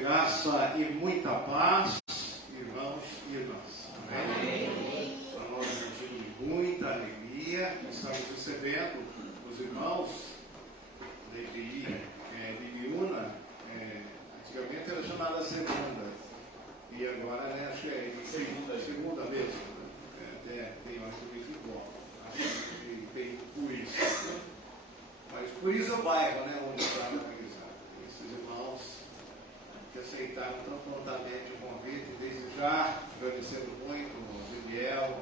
Graça e muita paz, irmãos e irmãs. Amém? Para nós é um dia de muita alegria. Estamos recebendo os irmãos da EPI de Ibiúna. Antigamente era chamada segunda. E agora, acho que é segunda mesmo. Até tem mais de futebol. Acho que tem por isso. Mas por isso é o bairro, onde está organizado. Esses irmãos que aceitaram tão prontamente o convite, desde já, agradecendo muito o Daniel,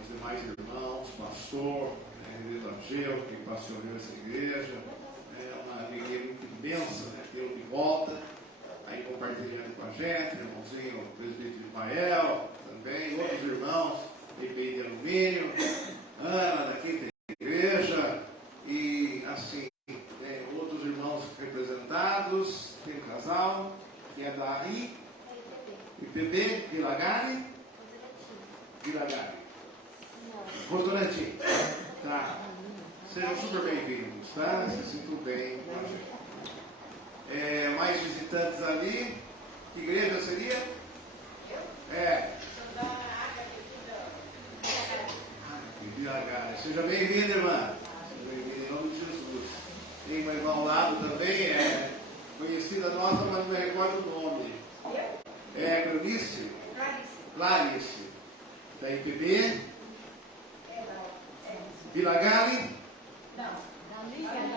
os demais irmãos, pastor, Reverendo Ageu, que pastoreou essa igreja. É uma alegria muito imensa tê-lo de volta, aí compartilhando com a gente, irmãozinho, o presbítero Ismael, também, outros irmãos, EPI de Alumínio, Ana, da Quinta Igreja, e assim, outros irmãos representados. Tem um casal que é da IPB, Vilagari, Votorantim. Tá. Sejam super bem-vindos, tá? Se sintam bem com a gente. Mais visitantes ali. Que igreja seria? Vilagari. Seja bem-vinda, irmã. Seja bem-vinda em nome de Jesus. Tem uma irmã ao lado também, conhecida nossa, mas não me recordo o nome. Clarice. Da IPB. Vilagari? Não, da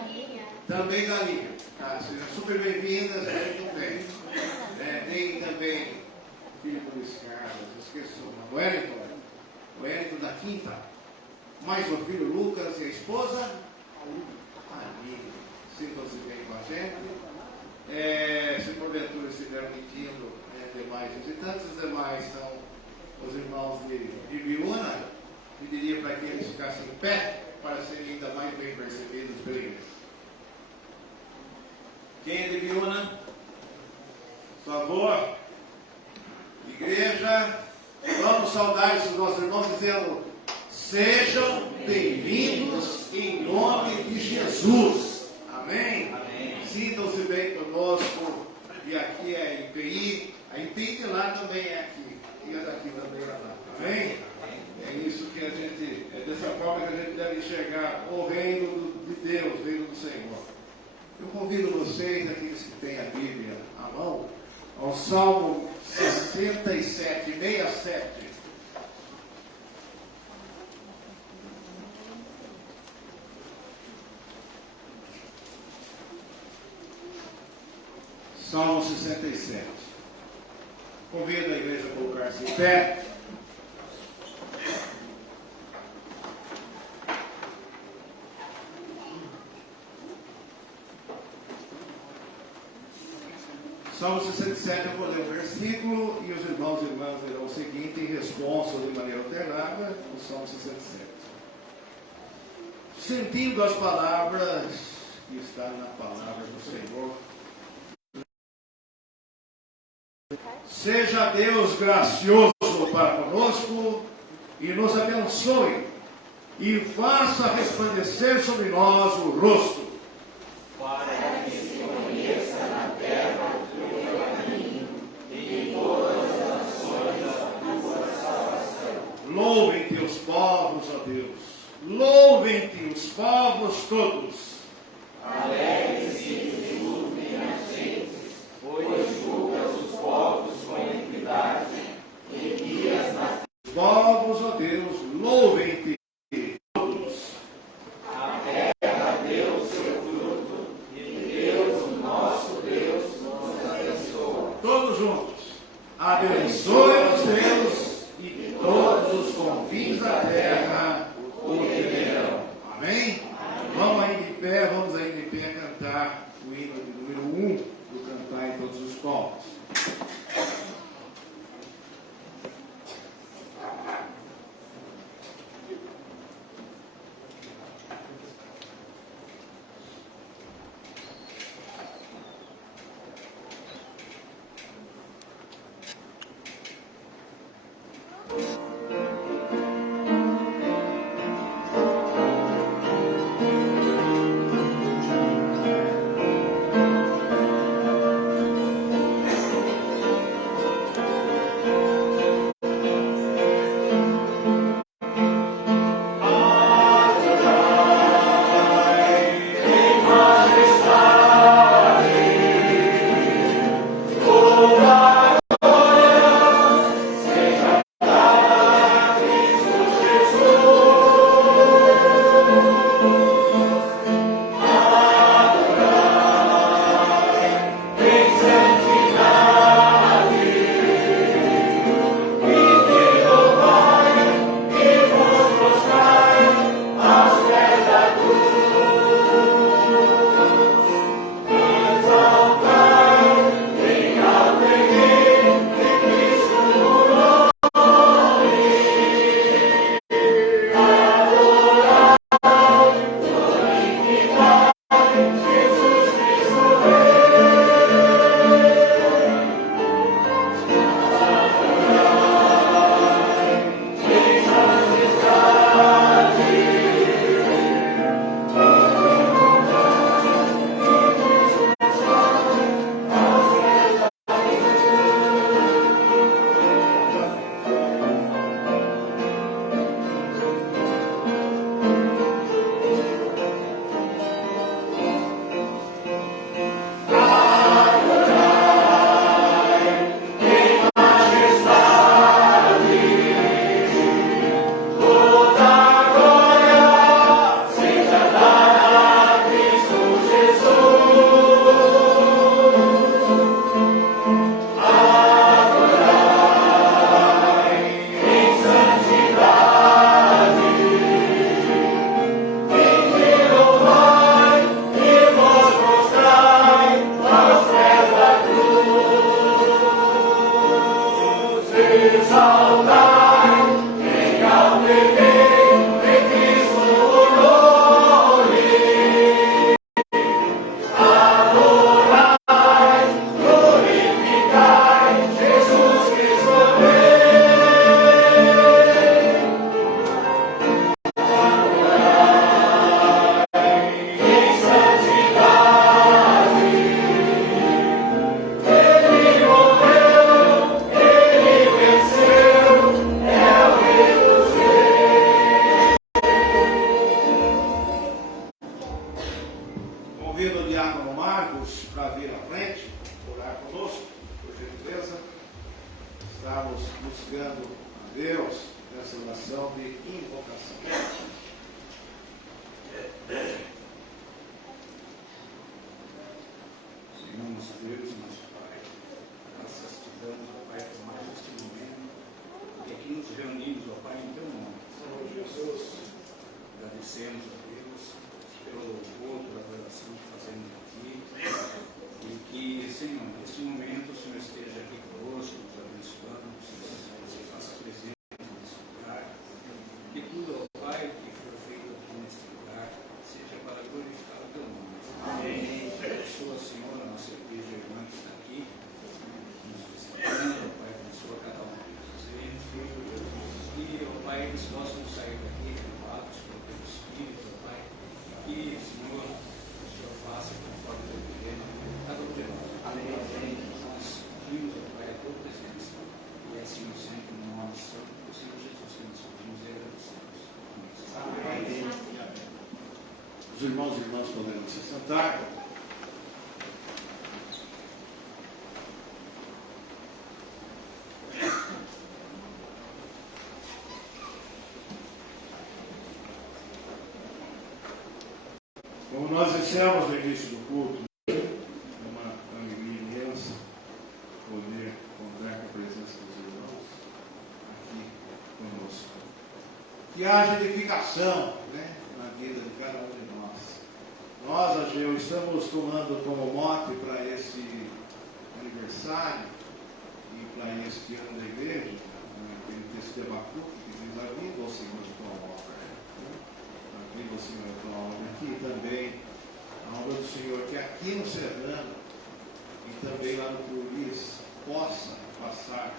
Linha. Também da Linha. Tá, sejam super bem-vindas, também. Tem também o filho do Luiz Carlos, esqueço o Wellington da Quinta. Mais o filho Lucas e a esposa? Aline. Sintam-se bem com a gente. Se porventura estiveram mentindo, demais visitantes, os demais são os irmãos de Ibiúna. Pediria para que eles ficassem em pé para serem ainda mais bem percebidos pela igreja. Quem é de Ibiúna? Por favor. Igreja, vamos saudar esses nossos irmãos dizendo: sejam bem-vindos em nome de Jesus. Amém? Amém. Sintam-se bem conosco. E aqui é a IPI. A IPI de lá também é aqui. E a daqui também é lá. Amém? É isso que a gente, dessa forma que a gente deve enxergar o reino de Deus, o reino do Senhor. Eu convido vocês, aqueles que têm a Bíblia à mão, ao Salmo 67. Salmo 67. Convido a igreja a colocar-se em pé. Salmo 67, eu vou ler o versículo e os irmãos e irmãs verão o seguinte em resposta de maneira alternada, o Salmo 67. Sentindo as palavras que estão na palavra do Senhor, seja Deus gracioso para conosco e nos abençoe e faça resplandecer sobre nós o rosto. Para que se conheça na terra o teu caminho e em todas as nações a tua salvação. Louvem-te os povos, ó Deus. Louvem-te os povos todos. Alegrem-se e jubilem as gentes, pois julgas os povos com iniquidade e guias na terra. Os povos, ó Deus, louvem-te todos. A terra deu seu fruto e Deus, o nosso Deus, nos abençoa. Todos juntos. Abençoe-nos, Deus, e que todos os confins da terra o temerão. Amém? Vamos aí de pé cantar o hino de número 1 do Cantar em Todos os Povos. convido o diácono Marcos para vir à frente, orar conosco, por gentileza. Estamos buscando a Deus nessa oração de invocação. Senhor, nosso Deus e nosso Pai, graças te damos, ó Pai, por mais este momento, e aqui nos reunimos, ó Pai, em teu nome. Senhor Jesus, agradecemos a Deus pelo louvor, pela adoração que fazemos aqui, e que, Senhor, neste momento o Senhor esteja aqui conosco, nos abençoando, que você faça presente nesse lugar, que tudo, ó Pai, que for feito aqui neste lugar, seja para glorificar o teu nome. Amém. Abençoa, Senhor, a nossa igreja irmã que está aqui, nos visitando, ó Pai, abençoa cada um dos presentes, e, ó Pai, eles possam sair daqui renovados pelo teu Espírito, ó Pai, que, Senhor, o Senhor faça conforme o teu querer, cada um de nós. Amém. Nós pedimos, ó Pai, a tua presença, e assim sempre no nome santo do Senhor Jesus, que nós pedimos e agradecemos. Amém. Os irmãos e irmãs podem se sentar. Como nós dissemos no início do culto, é uma alegria imensa poder contar com a presença dos irmãos aqui conosco. Que haja edificação, né, na vida de cada um de nós. Nós, Ageu, estamos tomando como mote para esse aniversário e para este ano da igreja, aquele texto de Abacuque que diz: "Aviva ao Senhor a tua obra". Aviva ao Senhor a tua obra. Aqui também, a obra do Senhor, que aqui no Serrano e também lá no Turis possa passar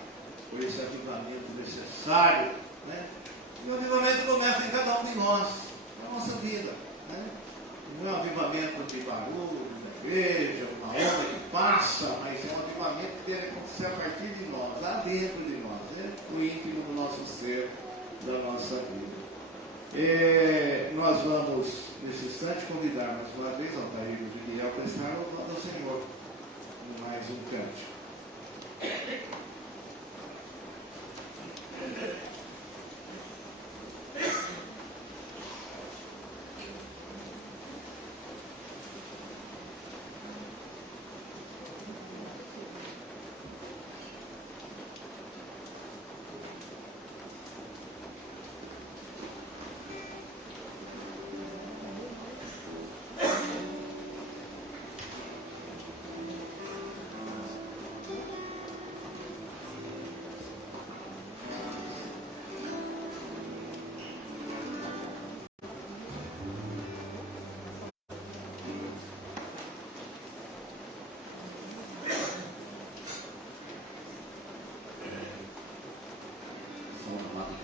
por esse avivamento necessário, né? E o avivamento começa em cada um de nós, na nossa vida, né? Não é um avivamento de barulho, da igreja, uma onda que passa, mas é um avivamento que deve acontecer a partir de nós, lá dentro de nós, né? O íntimo do nosso ser, da nossa vida. Nós vamos, nesse instante, convidar mais uma vez Altair e o Miguel a prestar louvor ao Senhor em mais um cântico.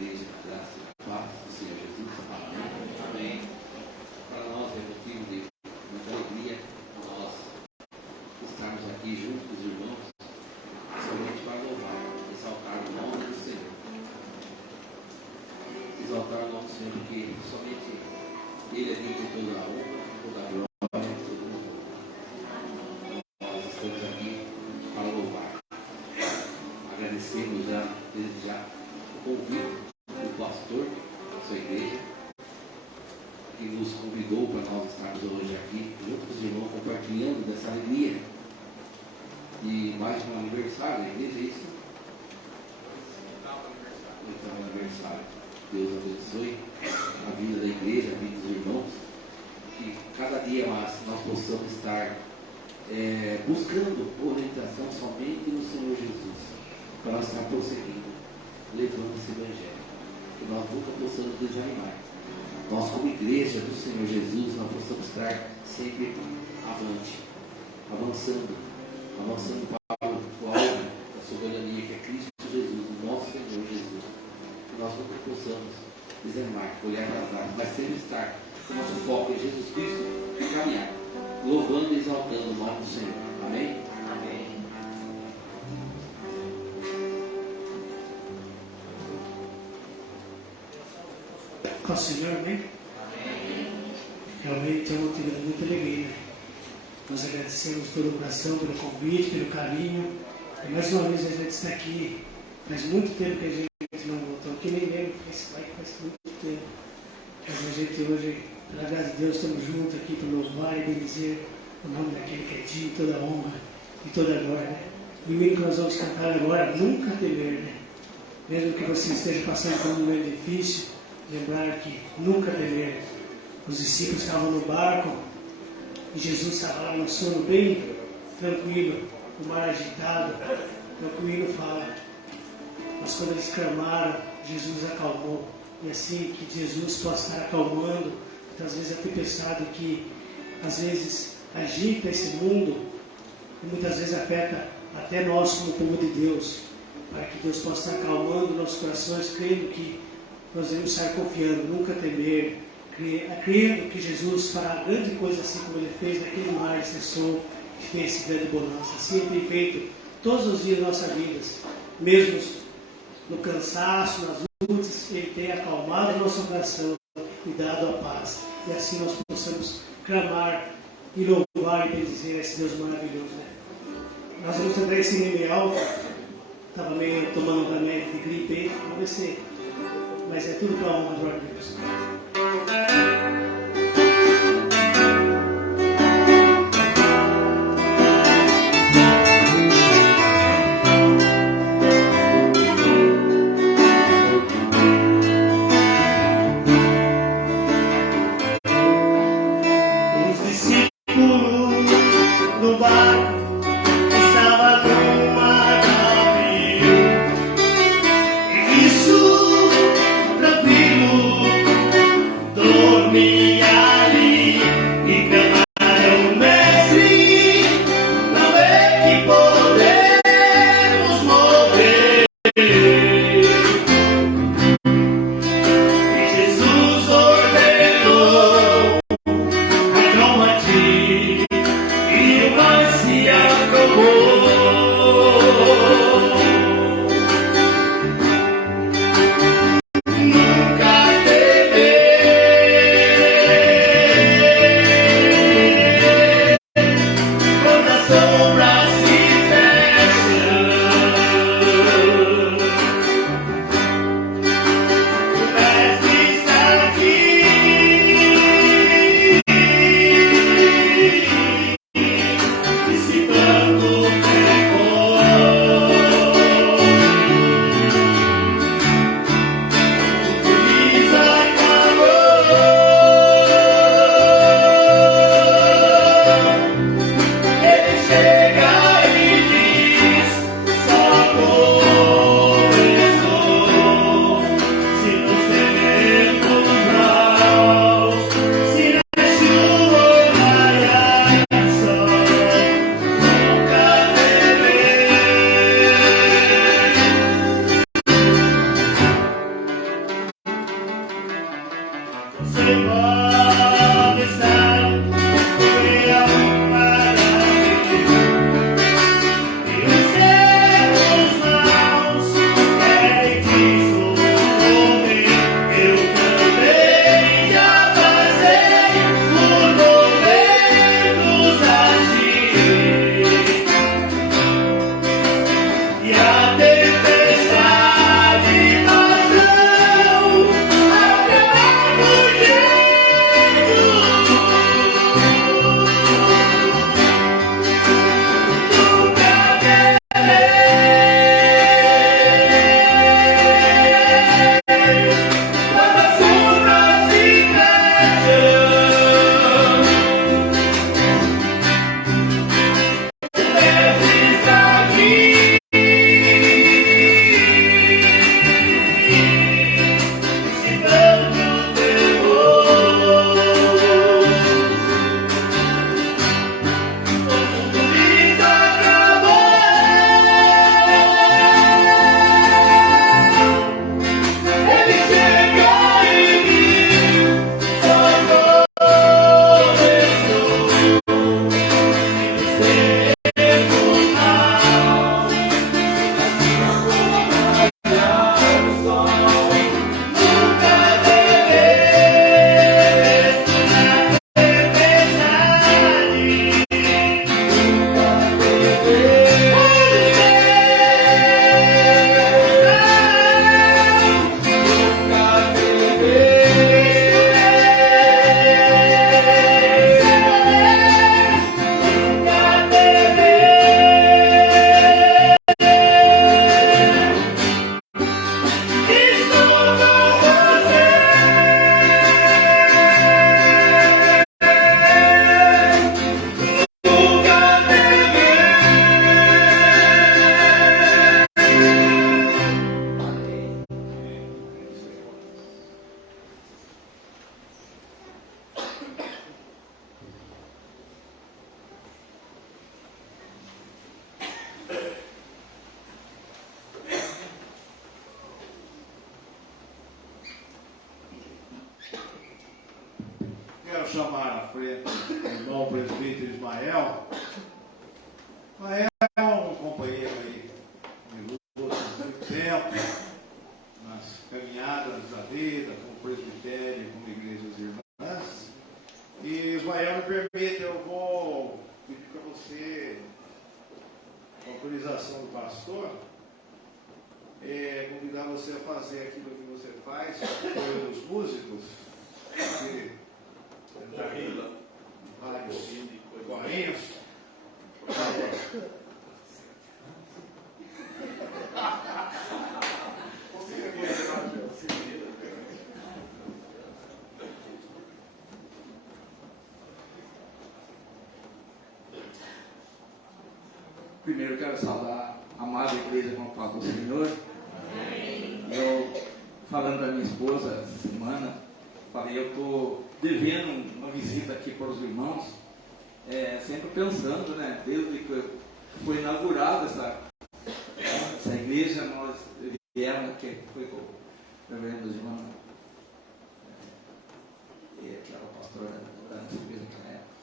Igreja, a graça e a paz do Senhor Jesus. Amém. Para nós é motivo de muita alegria nós estarmos aqui juntos com os irmãos, somente para louvar, exaltar o nome do Senhor. Exaltar o nome do Senhor, porque somente Ele é digno de toda a honra, toda a glória, todo o louvor. Nós estamos aqui para louvar. Agradecemos já, desde já, o convite do pastor da sua igreja, que nos convidou para nós estarmos hoje aqui, junto com os irmãos, compartilhando dessa alegria de mais um aniversário da igreja, é isso? Então, aniversário. Deus abençoe a vida da igreja, a vida dos irmãos, que cada dia mais nós possamos estar buscando orientação somente no Senhor Jesus, para nós estar prosseguindo, levando esse evangelho, que nós nunca possamos desanimar. Nós, como igreja do Senhor Jesus, nós possamos estar sempre avante, avançando para o alvo da soberania, que é Cristo Jesus, o nosso Senhor Jesus. Que nós nunca possamos desanimar, olhar para trás, mas sempre estar com o nosso foco em Jesus Cristo e caminhar, louvando e exaltando o nome do Senhor. Amém? Amém. Paz do Senhor, amém? Amém. Realmente é um motivo de muita alegria Nós agradecemos de todo o coração pelo convite, pelo carinho. E mais uma vez a gente está aqui. Faz muito tempo que a gente não voltou aqui, nem lembro, faz muito tempo. Mas a gente hoje, pela graça de Deus, estamos juntos aqui para louvar e bendizer o nome daquele que é digno de toda honra e toda glória. Né? E o hino que nós vamos cantar agora, nunca temer, né? Mesmo que você esteja passando por um momento difícil, lembrar que nunca temer. Os discípulos estavam no barco e Jesus estava lá no sono bem tranquilo, o mar agitado, o hino fala. Mas quando eles clamaram, Jesus acalmou. E assim que Jesus possa estar acalmando, muitas vezes a tempestade que às vezes agita esse mundo e muitas vezes afeta até nós como povo de Deus, para que Deus possa estar acalmando nossos corações, crendo que nós devemos estar confiando, nunca temer, crendo que Jesus fará grande coisa assim como Ele fez naquele mar, cessou, que fez esse grande bonança. Assim Ele tem feito todos os dias da nossa vida, mesmo no cansaço, nas lutas, Ele tem acalmado o nosso coração e dado a paz. E assim nós possamos clamar e louvar e bendizer esse Deus maravilhoso. Né? Nós vamos cantar esse hino alto. Estava meio tomando um remédio de gripe, vamos ver se. Mas é tudo para a honra e glória de Deus. Me chamar à frente o irmão presbítero Ismael. Ismael é um companheiro aí de luta há muito tempo, nas caminhadas da vida, como presbitério, como igrejas irmãs. E Ismael, me permite, eu vou pedir para você, com autorização do pastor, convidar você a fazer aquilo que você faz com os músicos, que vários corinhos. Por favor. Primeiro eu quero saudar a amada igreja com a paz do Senhor. Eu, falando da minha esposa essa semana, falei, eu estou devendo uma visita aqui para os irmãos, sempre pensando, né, desde que foi inaugurada essa igreja, nós viemos aqui, foi com o reverendo João, e aquela pastora da nossa igreja naquela época,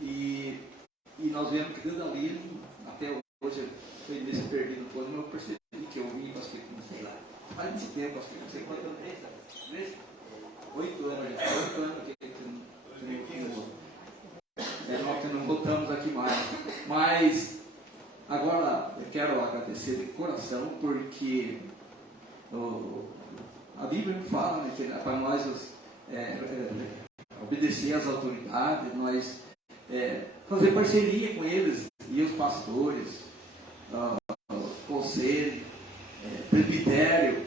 e nós vemos que desde ali até hoje foi nesse perdido um pouco, mas eu percebi que eu vim, acho que não sei lá, faz muito tempo, acho que não sei quanto tempo, 8 anos que não voltamos aqui mais. Mas agora eu quero agradecer de coração, porque a Bíblia fala, né, que é para nós obedecer às autoridades, nós fazer parceria com eles e os pastores, conselho, presbitério.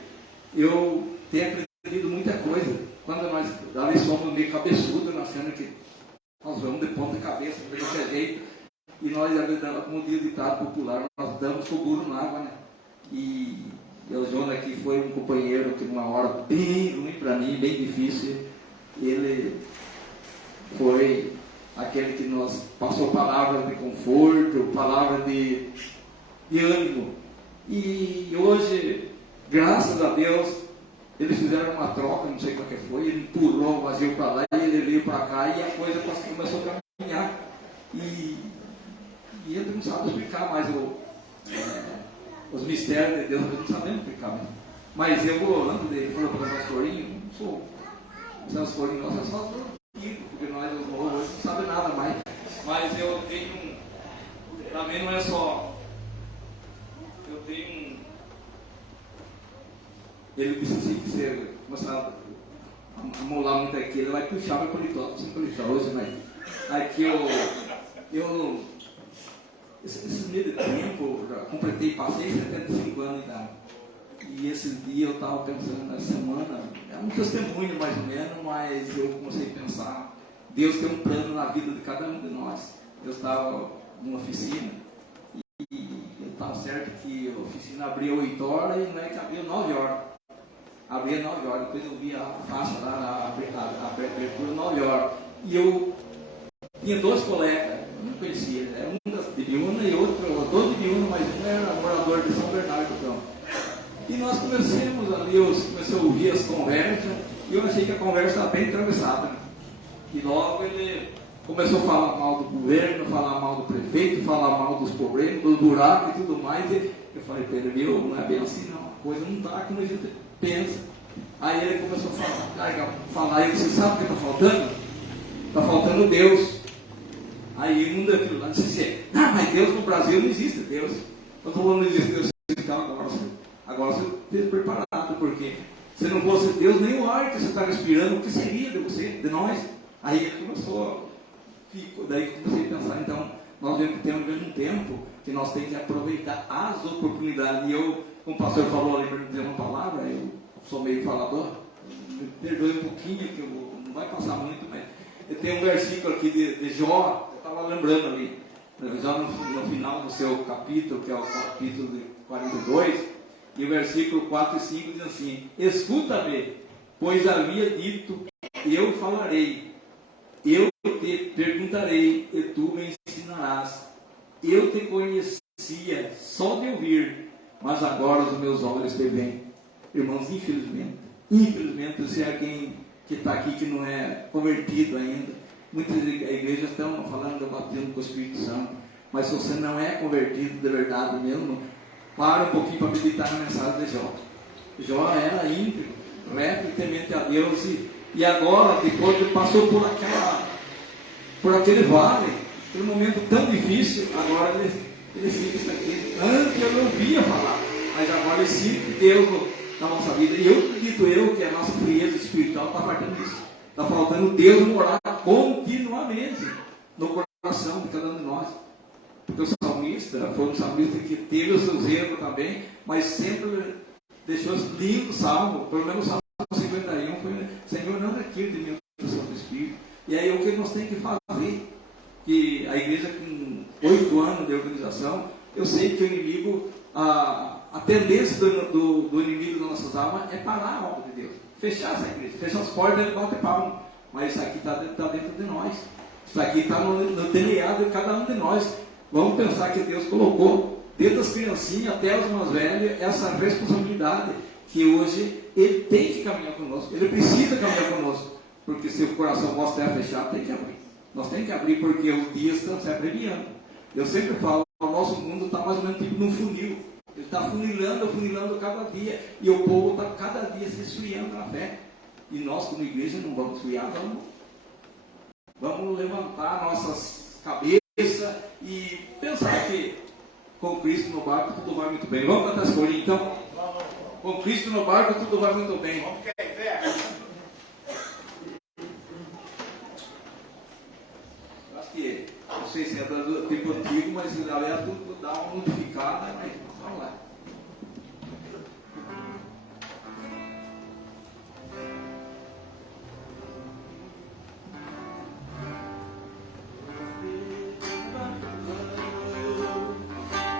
Eu tenho aprendido muita coisa. Quando nós somos meio cabeçudo, nós achando que nós vamos de ponta cabeça, de qualquer jeito, e nós, como diz o ditado popular, nós damos com o burro na água, né? E o Jonas aqui foi um companheiro que numa hora bem ruim para mim, bem difícil, ele foi aquele que nos passou palavras de conforto, palavras de ânimo. E hoje, graças a Deus, eles fizeram uma troca, não sei qual que foi, ele empurrou o vazio para lá e ele veio para cá e a coisa começou a caminhar. E ele não sabe explicar mais os mistérios de Deus, nós não sabemos explicar mesmo. Mas eu vou, antes de falar para o pastorinho, não sou pastorinho, nós só somos antigos, porque nós, os novos, não sabemos nada mais. Mas eu tenho para mim não é só, eu tenho ele disse assim, que você começar a molar muito aqui, ele vai puxar meu paletó, sem paletó hoje, mas aqui eu esse meio de tempo, já completei, passei 75 anos de idade. E esses dias eu estava pensando na semana, é um testemunho mais ou menos, mas eu comecei a pensar, Deus tem um plano na vida de cada um de nós. Eu estava numa oficina, e eu estava certo que a oficina abria 8 horas e não é que abria 9 horas. Abria 9 horas, depois eu vi a faixa lá na abertura 9 horas. E eu tinha 2 colegas, eu não conhecia, era um de Biúna e outro, 2 de Biúna, mas um era morador de São Bernardo do Campo. E nós comecei a ouvir as conversas, e eu achei que a conversa estava bem atravessada. Né? E logo ele começou a falar mal do governo, falar mal do prefeito, falar mal dos problemas, dos buracos e tudo mais. E eu falei para ele, não é bem assim não, a coisa não está como a gente pensa. Aí ele começou a falar, e você sabe o que está faltando? Está faltando Deus. Aí um daquilo lá disse assim, mas Deus no Brasil não existe Deus. Eu estou falando, não existe Deus, então agora você esteja preparado, porque se não fosse Deus, nem o ar que você está respirando, o que seria de você, de nós? Aí ele começou, daí comecei a pensar, então, nós temos um tempo que nós temos que aproveitar as oportunidades. E eu, como o pastor falou ali para me dizer uma palavra, eu sou meio falador, me perdoe um pouquinho, que não vai passar muito, mas eu tenho um versículo aqui de Jó, eu estava lembrando ali, já no final do seu capítulo, que é o capítulo de 42, e o versículo 4 e 5 diz assim, escuta-me, pois havia dito, eu falarei, eu te perguntarei, e tu me ensinarás. Eu te conhecia só de ouvir, mas agora os meus olhos te veem. Irmãos, infelizmente, se alguém que está aqui que não é convertido ainda. Muitas igrejas estão falando do batismo com o Espírito Santo, mas se você não é convertido de verdade mesmo, para um pouquinho para meditar na mensagem de Jó. Jó era íntegro, reto e temente a Deus, e agora, depois que passou por aquele vale, aquele momento tão difícil, agora ele sente isso aqui. Antes eu não ouvia falar, mas agora ele sente Deus na nossa vida. E eu acredito que a nossa frieza espiritual está faltando isso. Está faltando Deus morar continuamente no coração de cada um de nós. Porque o salmista foi um salmista que teve os seus erros também, mas sempre deixou os lindos salmos. Pelo menos o Salmo 51 foi: Senhor, não retire de mim o Santo Espírito. E aí o que nós temos que fazer? Que a igreja com 8 anos de organização, eu sei que o inimigo, a tendência do inimigo das nossas almas é parar a obra de Deus, fechar essa igreja, fechar as portas e bater palma. Mas isso aqui está dentro de nós, isso aqui está no DNA de cada um de nós. Vamos pensar que Deus colocou desde as criancinhas até os mais velhos essa responsabilidade, que hoje Ele tem que caminhar conosco, Ele precisa caminhar conosco, porque se o coração nosso estiver fechado, tem que abrir. Nós temos que abrir, porque os dias estão se abreviando. Eu sempre falo, o nosso mundo está mais ou menos tipo num funil. Ele está funilando cada dia, e o povo está cada dia se esfriando na fé. E nós, como igreja, não vamos esfriar, vamos levantar nossas cabeças e pensar que com Cristo no barco tudo vai muito bem. Vamos cantar essa corinha então? Com Cristo no barco tudo vai muito bem. Vamos ficar em pé. Que não sei se é do tempo antigo, mas na verdade tudo dá uma modificada, mas vamos lá.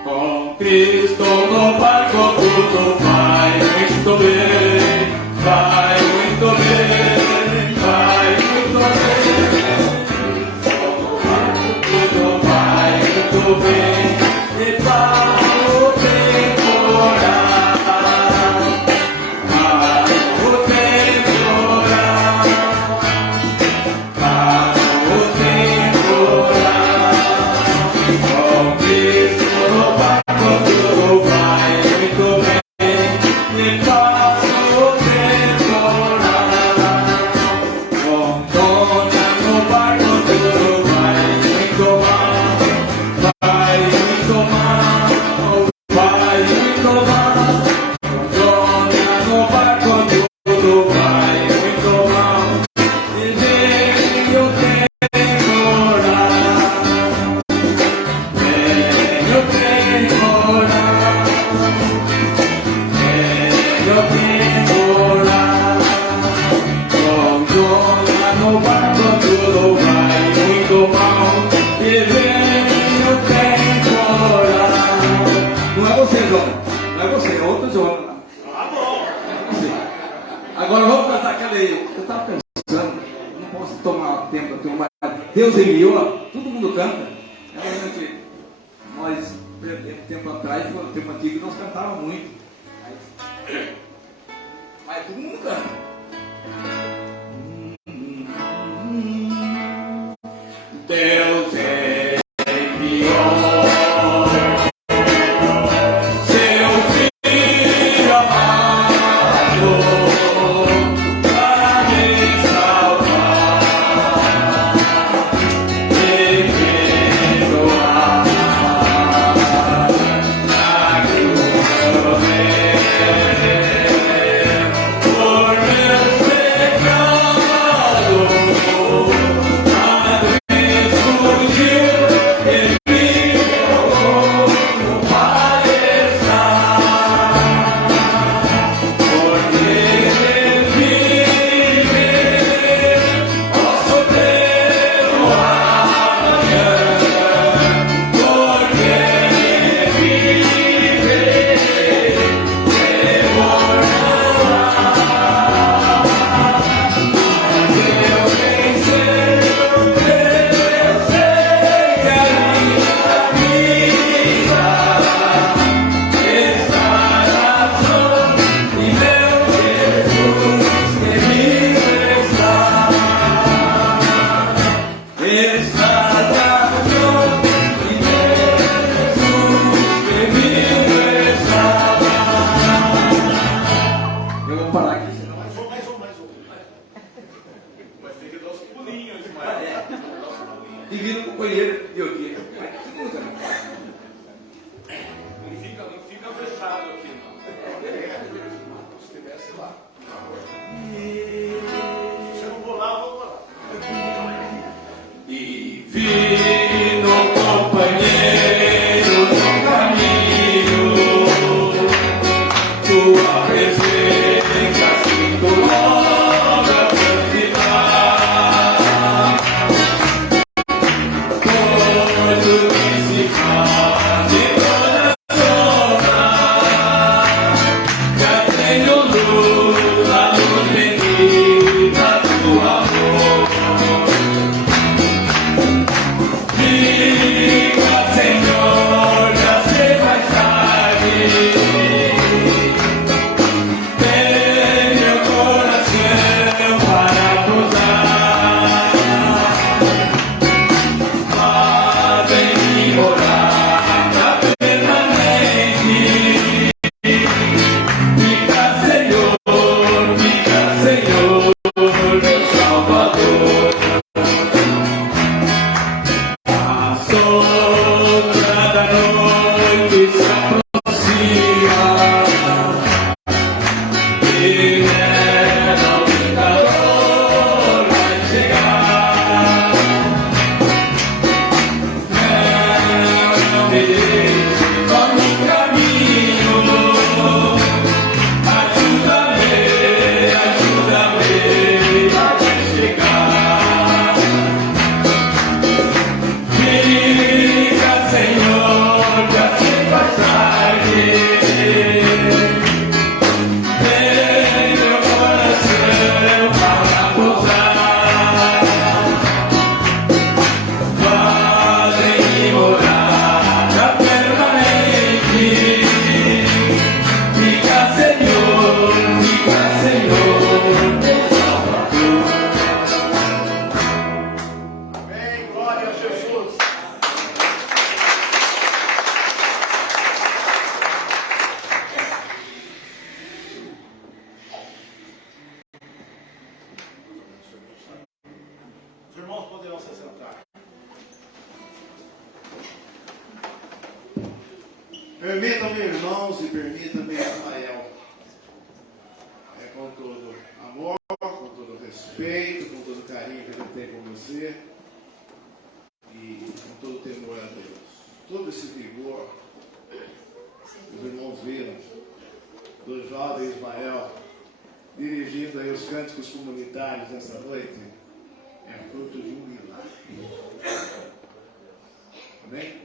Com Cristo no barco tudo vai muito bem, vai muito bem, vai muito bem. Tudo vai muito bem, e para o temporal, para o temporal, para o temporal. Com Cristo no barco tudo vai muito bem, e para o temporal. Com Dona no barco tudo vai muito mal, vai muito mal, vai muito mal. Com Dona no barco tudo vai muito mal, e vem o temporal, vem o temporal, vem o temporal. Com Dona no barco tudo vai muito mal, e vem o temporal. Não é você, Joana, não é você, é outra Joana. Tá bom. É você. Agora vamos cantar aquela aí. Eu estava pensando, não posso tomar tempo aqui, mas Deus enviou, todo mundo canta. Realmente, nós, tempo atrás, foi um tempo antigo, nós cantávamos muito. Mas todo mundo canta. Deus enviou seu Filho amado para me salvar, me perdoar na cruz por meus pecados. Eu vou parar aqui, senão Mais um. Mas tem que dar os pulinhos, e vira pro banheiro e eu aqui. Não fica fechado aqui, não. Se tivesse lá. Se você não pular, eu vou pular. Divino companheiro no caminho, tua presença sinto logo a santidade. Todo que se faz em toda sombra, já tenho luz, a luz bendita do amor. Fica, Senhor, já sei mais tarde. Tem meu coração para cruzar. Mas vem me morar permanente. Fica, Senhor, meu Salvador. A sombra da noite se aproxima e nela o calor vai chegar. Não me deixe só no caminho, ajuda-me a chegar. Fica, Senhor, já se faz tarde. Tem meu coração para pousar. Fazem morada permanente. Fica, Senhor, meu Salvador. Amém. Glória a Jesus. Os irmãos poderão se sentar. Permitam-me, irmãos, e permitam-me, Rafael. É com todo amor, com todo respeito, com todo carinho que eu tenho com você e com todo temor a Deus. Todo esse vigor, os irmãos viram, do jovem Ismael, dirigindo aí os cânticos comunitários nessa noite, é fruto de um milagre. Amém?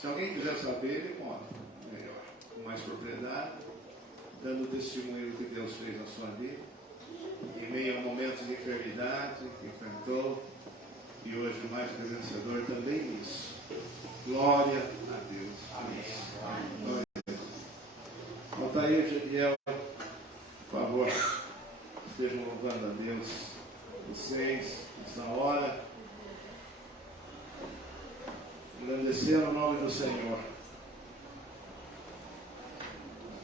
Se alguém quiser saber, ele conta melhor, com mais propriedade, dando testemunho do que Deus fez na sua vida, em meio a momentos de enfermidade, que enfrentou, e hoje mais que vencedor também nisso. Glória a Deus. Amém. Glória a Deus. Altair, Gediel, por favor, estejam louvando a Deus, vocês, nessa hora, engrandecendo o nome do Senhor,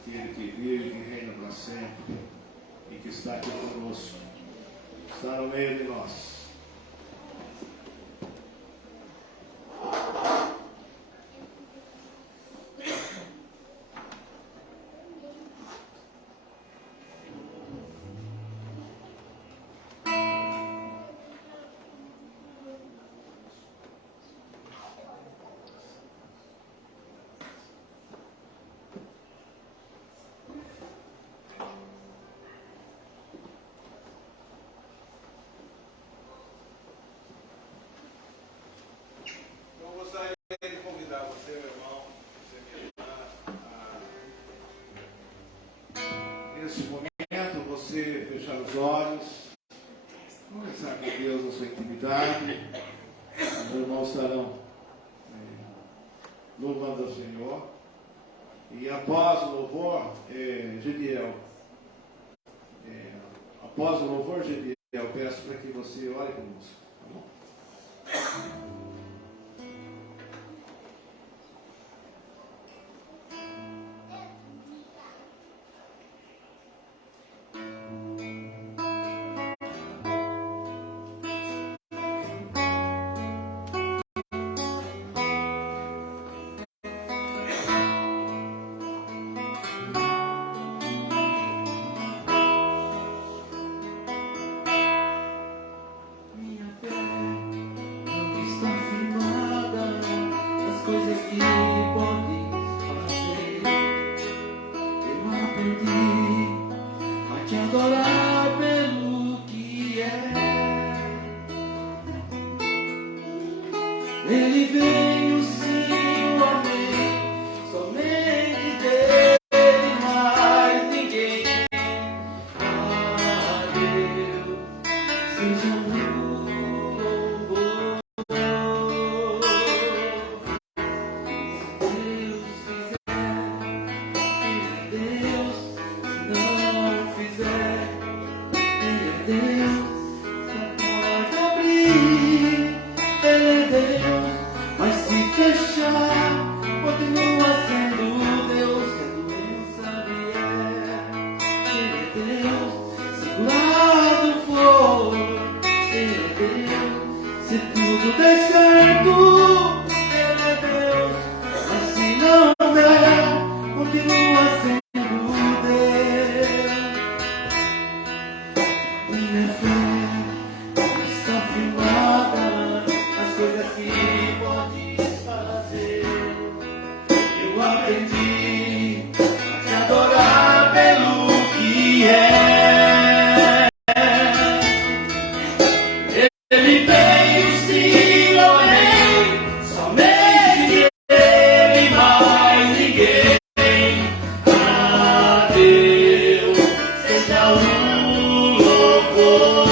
aquele que vive e que reina para sempre, e que está aqui conosco, está no meio de nós. Nesse momento, você fechar os olhos, conversar com Deus na sua intimidade. Os irmãos estarão louvando ao Senhor. E após o louvor, Gediel, após o louvor, Gediel, peço para que você ore conosco. Tá bom? Ele veio sim, o amém, somente dele, mais ninguém. A Deus seja o louvor. Deus fizer, Ele é Deus. Se a porta abrir, Ele é Deus. Mas se fechar, continua sendo Deus. Se a doença vier, Ele é Deus. Se o lado for, Ele é Deus. Se tudo der certo, Ele é Deus. Mas se não der, continua sendo Deus. Minha fé está firmada nas coisas que podes fazer. Eu aprendi a te adorar pelo que é. Ele veio sim, amém, somente Ele, mais ninguém. A Deus seja o louvor.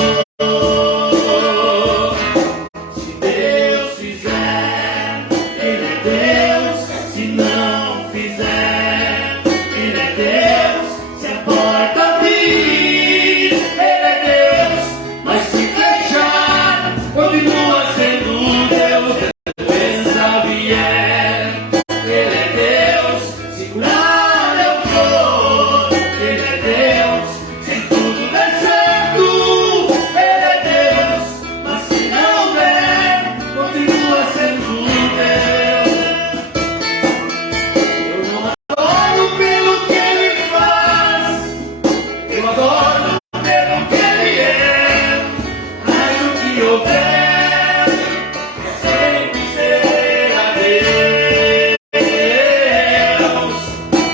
Se Deus fizer, Ele é Deus. Se não fizer, Ele é Deus. Se a porta abrir, Ele é Deus. Mas se fechar, continua sendo Deus. Se a doença vier, Ele é Deus. Se curar eu for, Ele é Deus. Se tudo der certo, Ele é Deus. Mas se não der, continua sendo Deus. Eu não adoro pelo que Ele faz, eu adoro pelo que Ele é. Mas o que houver, sempre será Deus.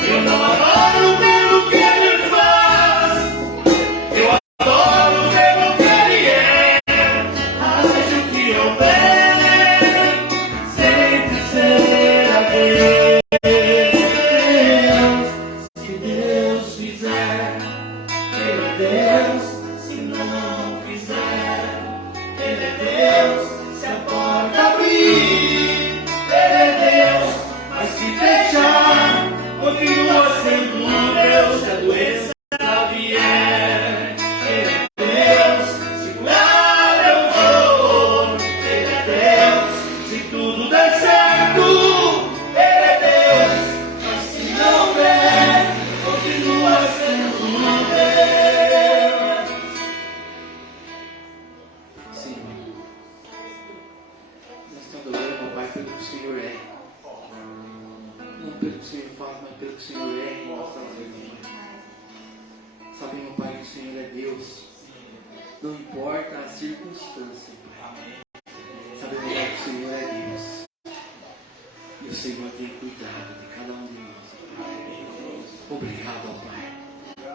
Eu não adoro pelo que Ele faz, eu adoro pelo que Ele é. Mas o que houver, sempre será Deus. Se Deus fizer, Ele é Deus. Se não fizer, Ele é Deus. Se a porta abrir, Ele é Deus. Mas se fechar, continua sendo Deus. Se a doença vier, Ele é Deus. Se curar eu vou, Ele é Deus. Se tudo der certo, Ele é Deus. Mas se não der, continua sendo Deus. Senhor, nós te adoramos, Pai, pelo que o Senhor é. Não pelo que o Senhor faz, mas pelo que o Senhor é em nossas vidas, Pai. Sabemos, Pai, que o Senhor é Deus. Não importa a circunstância, Pai. Sabemos, Pai, que o Senhor é Deus. E o Senhor tem cuidado de cada um de nós, Pai. Obrigado, Pai.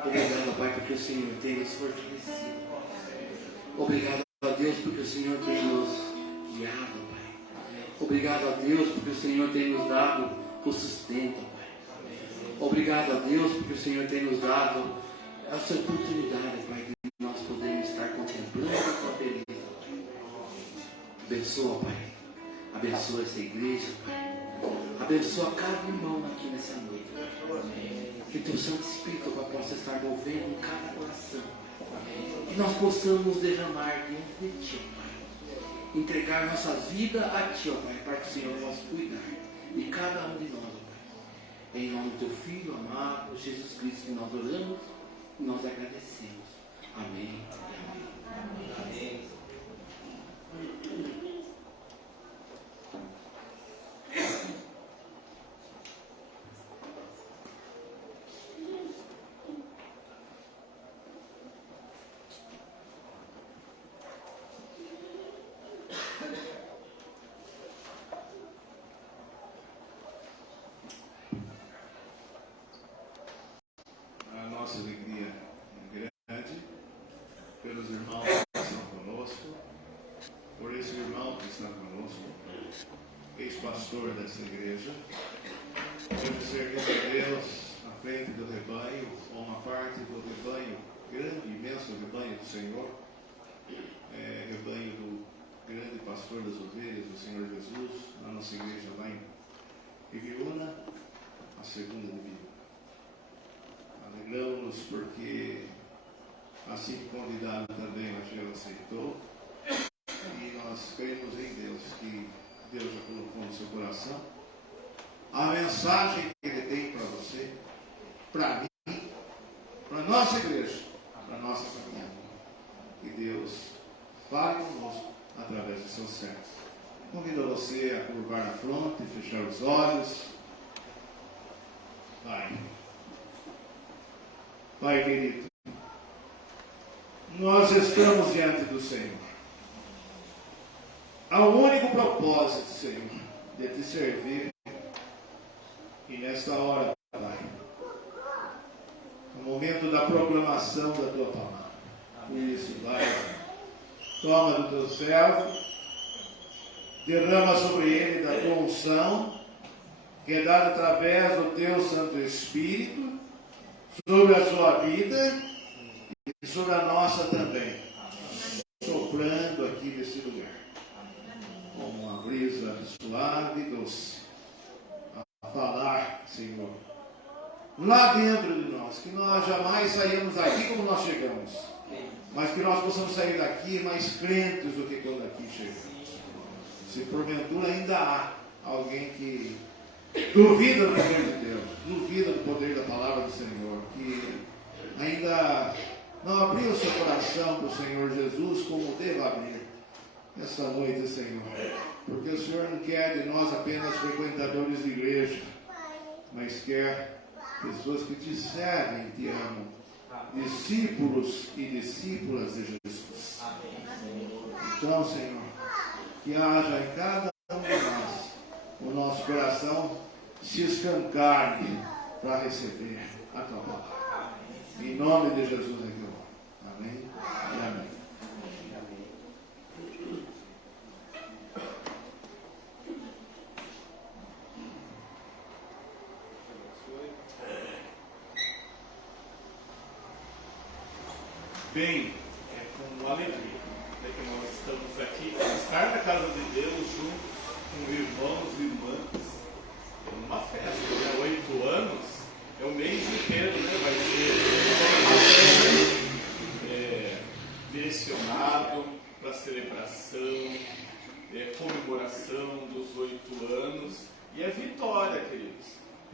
Obrigado, Pai, porque o Senhor tem nos fortalecido. Obrigado a Deus porque o Senhor tem nos guiado, Pai. Obrigado a Deus porque o Senhor tem nos dado o sustento, Pai. Obrigado a Deus porque o Senhor tem nos dado essa oportunidade, Pai, de nós podermos estar contemplando a tua beleza, Pai. Abençoa, Pai. Abençoa essa igreja, Pai. Abençoa cada irmão aqui nessa noite, Pai. Que teu Santo Espírito, Pai, possa estar movendo em cada coração. Que nós possamos derramar diante de Ti, Pai. Entregar nossa vida a Ti, ó Pai, para que o Senhor possa cuidar de cada um de nós, ó Pai. Em nome do Teu Filho amado, Jesus Cristo, que nós oramos e nós agradecemos. Amém. Amém. Amém. A nossa alegria é grande pelos irmãos que estão conosco, por esse irmão conosco, ex-pastor dessa igreja, hoje servindo a Deus à frente do rebanho, ou uma parte do rebanho, grande, imenso rebanho do Senhor, rebanho do grande pastor das ovelhas, do Senhor Jesus, na nossa igreja lá em Ibiúna, a segunda de Ibiúna. Alegramos-nos porque, assim que convidado também, a Geo aceitou, e nós cremos em Deus, que Deus já colocou no seu coração a mensagem que Ele tem para você, para mim, para a nossa igreja, para a nossa caminhada. Que Deus fale conosco através do seu servo. Convido você a curvar a fronte, fechar os olhos. Pai querido, nós estamos diante do Senhor. Há um único propósito, Senhor, de te servir. E nesta hora, Pai, no momento da proclamação da tua palavra, por isso, Pai, toma do teu servo, derrama sobre ele da tua unção, que é dada através do teu Santo Espírito, sobre a sua vida e sobre a nossa também, soprando aqui nesse lugar, como uma brisa suave e doce, a falar, Senhor, lá dentro de nós, que nós jamais saímos daqui como nós chegamos, mas que nós possamos sair daqui mais crentes do que quando aqui chegamos. Se porventura ainda há alguém que duvida do poder de Deus, duvida do poder da palavra do Senhor, que ainda não abriu o seu coração para o Senhor Jesus como deva abrir essa noite, Senhor, porque o Senhor não quer de nós apenas frequentadores de igreja, mas quer pessoas que te servem e te amam, discípulos e discípulas de Jesus. Então, Senhor, que haja em cada um de nós o nosso coração se escancarne para receber a tua palavra. Em nome de Jesus é que eu oro. Amém e amém. Bem, é com alegria que nós estamos aqui, estar na casa de Deus juntos com irmãos e irmãs, é uma festa, né? 8 anos, é o mês inteiro, né? Vai ser direcionado para a celebração, comemoração dos 8 anos, e é vitória, queridos.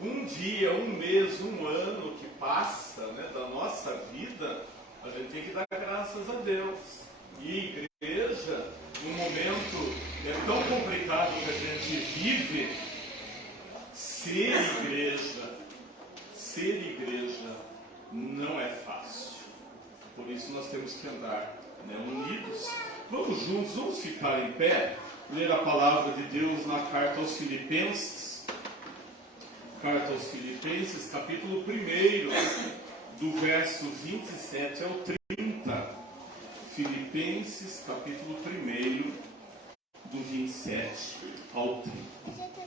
Um dia, um mês, um ano que passa, né, da nossa vida, a gente tem que dar graças a Deus. E igreja, num momento tão complicado que a gente vive, ser igreja não é fácil. Por isso nós temos que andar, né, unidos. Vamos juntos, vamos ficar em pé, ler a palavra de Deus na carta aos Filipenses. Carta aos Filipenses, capítulo 1, do verso 27 ao 30. Filipenses, capítulo 1, do 27 ao 30.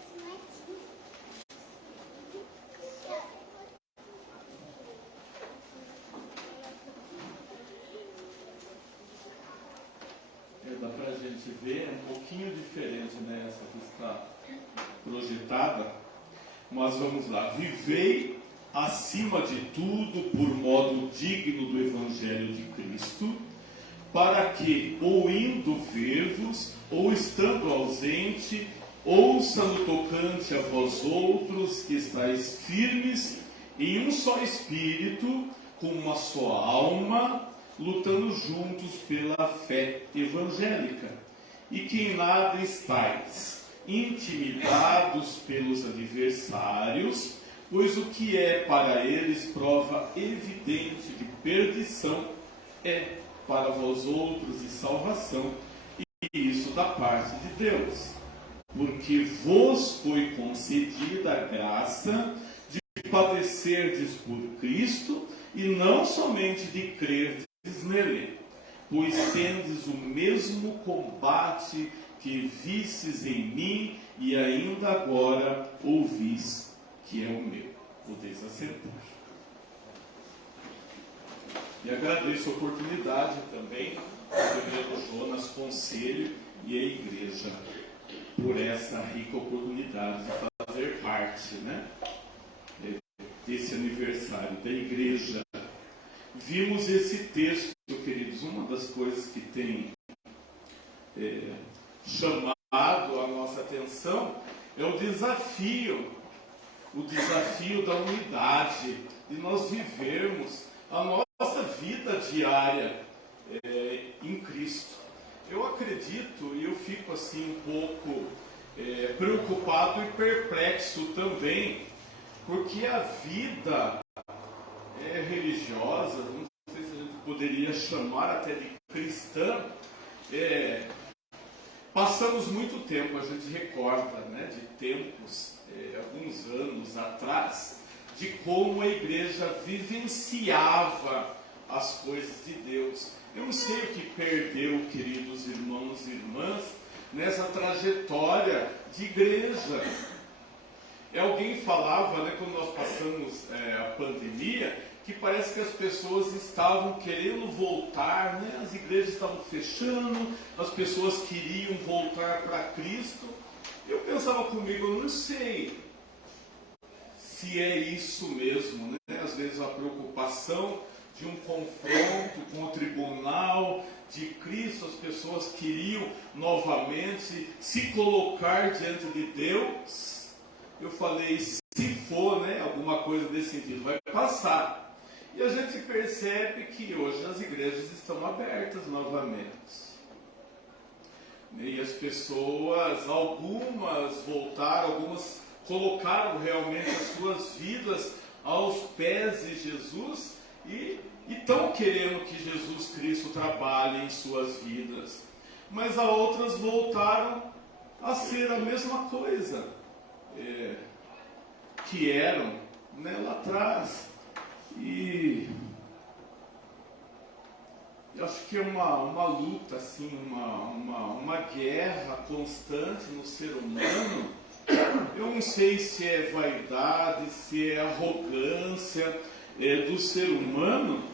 Dá para a gente ver, é um pouquinho diferente, né? Essa que está projetada. Mas vamos lá. Vivei acima de tudo por modo digno do Evangelho de Cristo, para que, ou indo ver-vos, ou estando ausente, ouça no tocante a vós outros que estáis firmes em um só espírito, com uma só alma, lutando juntos pela fé evangélica, e que em nada estáis intimidados pelos adversários, pois o que é para eles prova evidente de perdição é para vós outros de salvação, e isso da parte de Deus, porque vos foi concedida a graça de padecerdes por Cristo, e não somente de crerdes nele, pois tendes o mesmo combate que vistes em mim e ainda agora ouvis que é o meu. Podeis assentar. E agradeço a oportunidade também do reverendo Jonas Conselho e a igreja por essa rica oportunidade de fazer parte, né, desse aniversário da igreja. Vimos esse texto, queridos, uma das coisas que tem chamado a nossa atenção é o desafio da unidade, de nós vivermos a nossa vida diária em Cristo. Eu acredito e eu fico assim um pouco preocupado e perplexo também, porque a vida religiosa, não sei se a gente poderia chamar até de cristã, passamos muito tempo, a gente recorda, né, de tempos, alguns anos atrás, de como a igreja vivenciava as coisas de Deus. Eu não sei o que perdeu, queridos irmãos e irmãs, nessa trajetória de igreja. Alguém falava, né, quando nós passamos a pandemia, que parece que as pessoas estavam querendo voltar, né? As igrejas estavam fechando, as pessoas queriam voltar para Cristo. Eu pensava comigo, eu não sei se é isso mesmo, né? Às vezes a preocupação de um confronto com o tribunal de Cristo, as pessoas queriam novamente se colocar diante de Deus. Eu falei, se for, né, alguma coisa desse sentido, vai passar. E a gente percebe que hoje as igrejas estão abertas novamente. E as pessoas, algumas voltaram, algumas colocaram realmente as suas vidas aos pés de Jesus e estão querendo que Jesus Cristo trabalhe em suas vidas. Mas a outras voltaram a ser a mesma coisa que eram, né, lá atrás. E eu acho que é uma luta, assim, uma guerra constante no ser humano. Eu não sei se é vaidade, se é arrogância do ser humano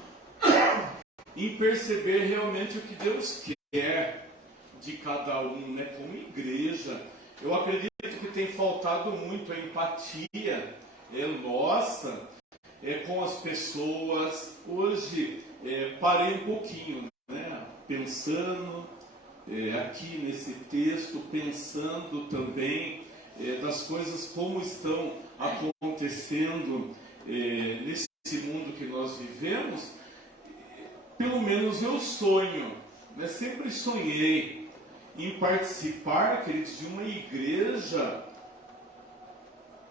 em perceber realmente o que Deus quer de cada um, né, como igreja. Eu acredito que tem faltado muito a empatia nossa com as pessoas. Hoje parei um pouquinho, né, pensando aqui nesse texto, pensando também das coisas como estão acontecendo nesse mundo que nós vivemos. Pelo menos eu sonho, né, sempre sonhei em participar, queridos, de uma igreja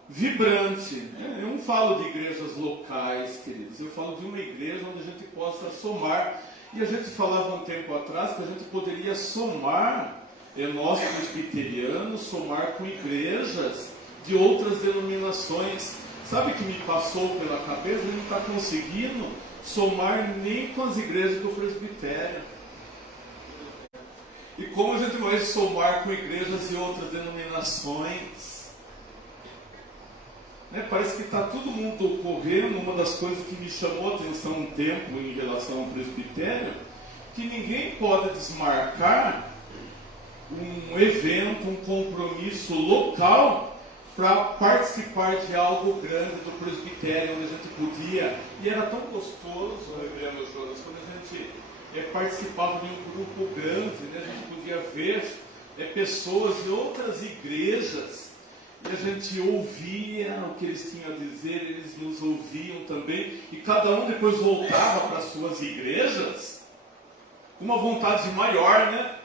vibrante. Eu não falo de igrejas locais, queridos, eu falo de uma igreja onde a gente possa somar. E a gente falava um tempo atrás que a gente poderia somar, nós presbiterianos, somar com igrejas de outras denominações. Sabe o que me passou pela cabeça? A gente não está conseguindo somar nem com as igrejas do presbitério. E como a gente vai somar com igrejas de outras denominações? Parece que está todo mundo correndo. Uma das coisas que me chamou a atenção um tempo em relação ao presbitério, que ninguém pode desmarcar um evento, um compromisso local para participar de algo grande do presbitério, onde a gente podia, e era tão gostoso, reverendo Jonas, quando a gente participava de um grupo grande, né, a gente podia ver pessoas de outras igrejas, e a gente ouvia o que eles tinham a dizer, eles nos ouviam também, e cada um depois voltava para as suas igrejas com uma vontade maior, né?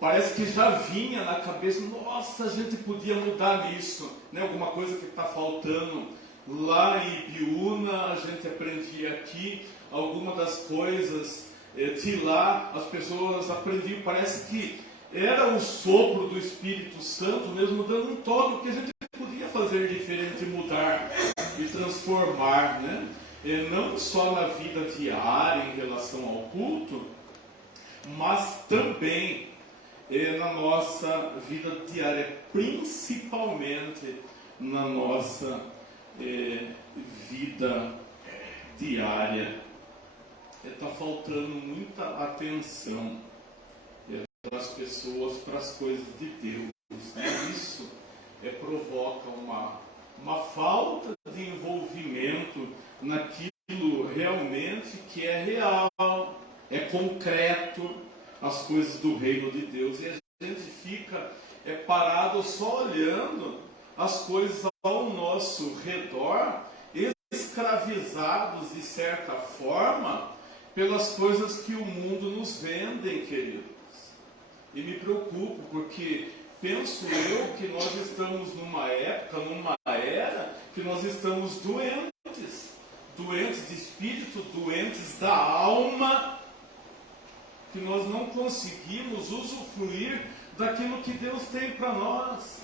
Parece que já vinha na cabeça, nossa, a gente podia mudar nisso, né? Alguma coisa que está faltando lá em Ibiúna, a gente aprendia aqui, alguma das coisas de lá, as pessoas aprendiam, parece que era o sopro do Espírito Santo mesmo dando um toque que a gente podia fazer diferente, mudar e transformar, né? Não só na vida diária em relação ao culto, mas também na nossa vida diária, principalmente na nossa vida diária. Está faltando muita atenção das pessoas para as coisas de Deus. Isso provoca uma falta de envolvimento naquilo realmente que é real, é concreto, as coisas do reino de Deus. E a gente fica parado só olhando as coisas ao nosso redor, escravizados de certa forma pelas coisas que o mundo nos vende, queridos. E me preocupo, porque penso eu que nós estamos numa época, numa era, que nós estamos doentes de espírito, doentes da alma, que nós não conseguimos usufruir daquilo que Deus tem para nós.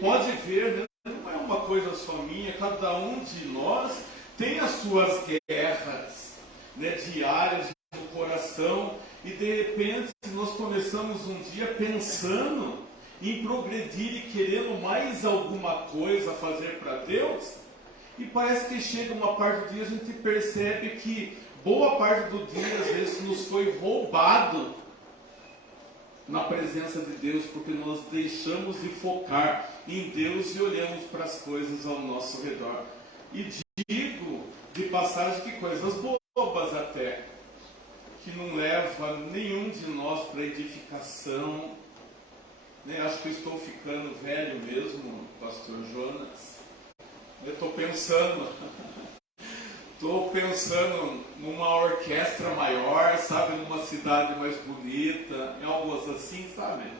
Pode ver, né? Não é uma coisa só minha, cada um de nós tem as suas guerras, né, diárias no coração, e de repente nós começamos um dia pensando em progredir e querendo mais alguma coisa fazer para Deus, e parece que chega uma parte do dia, a gente percebe que boa parte do dia às vezes nos foi roubado na presença de Deus, porque nós deixamos de focar em Deus e olhamos para as coisas ao nosso redor. E digo de passagem que coisas bobas até, que não leva nenhum de nós para edificação, né? Acho que estou ficando velho mesmo, pastor Jonas. Eu estou pensando numa orquestra maior, sabe, numa cidade mais bonita, em algo assim, sabe?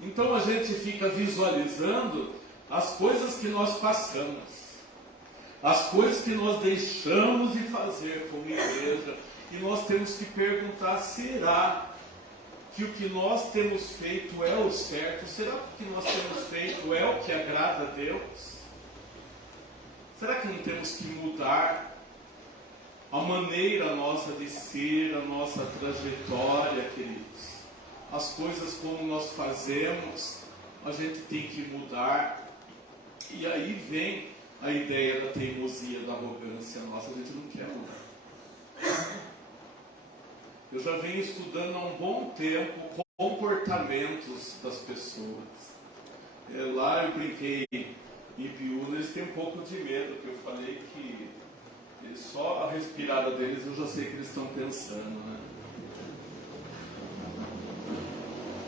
Então a gente fica visualizando as coisas que nós passamos, as coisas que nós deixamos de fazer como igreja, e nós temos que perguntar: será que o que nós temos feito é o certo? Será que o que nós temos feito é o que agrada a Deus? Será que não temos que mudar a maneira nossa de ser, a nossa trajetória, queridos? As coisas como nós fazemos, a gente tem que mudar. E aí vem a ideia da teimosia, da arrogância nossa. A gente não quer mudar. Eu já venho estudando há um bom tempo comportamentos das pessoas. Lá eu brinquei em Biúna, eles têm um pouco de medo, porque eu falei que só a respirada deles eu já sei que eles estão pensando, né?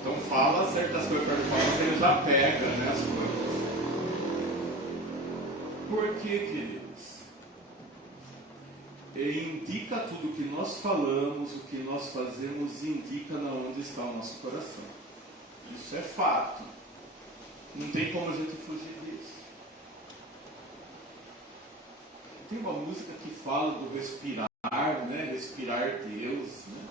Então fala certas coisas para fora, ele já pega, né, as coisas. Por que, queridos? Indica tudo o que nós falamos, o que nós fazemos, indica na onde está o nosso coração. Isso é fato. Não tem como a gente fugir disso. Tem uma música que fala do respirar, né? Respirar Deus, né?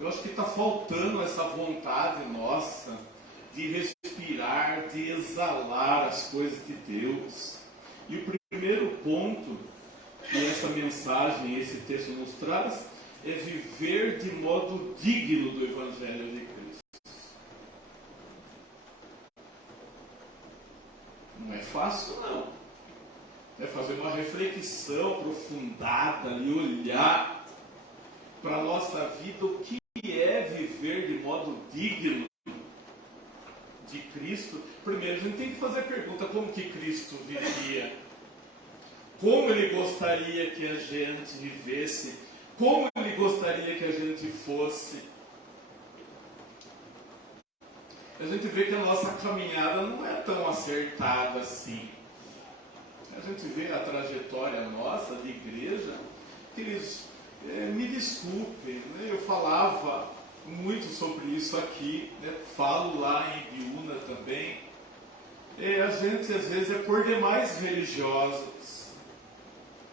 Eu acho que está faltando essa vontade nossa de respirar, de exalar as coisas de Deus. E o primeiro ponto que essa mensagem, esse texto nos traz, é viver de modo digno do Evangelho de Cristo. Não é fácil, não. É fazer uma reflexão aprofundada e olhar para a nossa vida o que é viver de modo digno de Cristo. Primeiro, a gente tem que fazer a pergunta: como que Cristo vivia? Como Ele gostaria que a gente vivesse? Como Ele gostaria que a gente fosse? A gente vê que a nossa caminhada não é tão acertada assim. A gente vê a trajetória nossa de igreja, que eles, me desculpem, né? Eu falava muito sobre isso aqui, né? Falo lá em Biúna também. A gente às vezes é por demais religiosos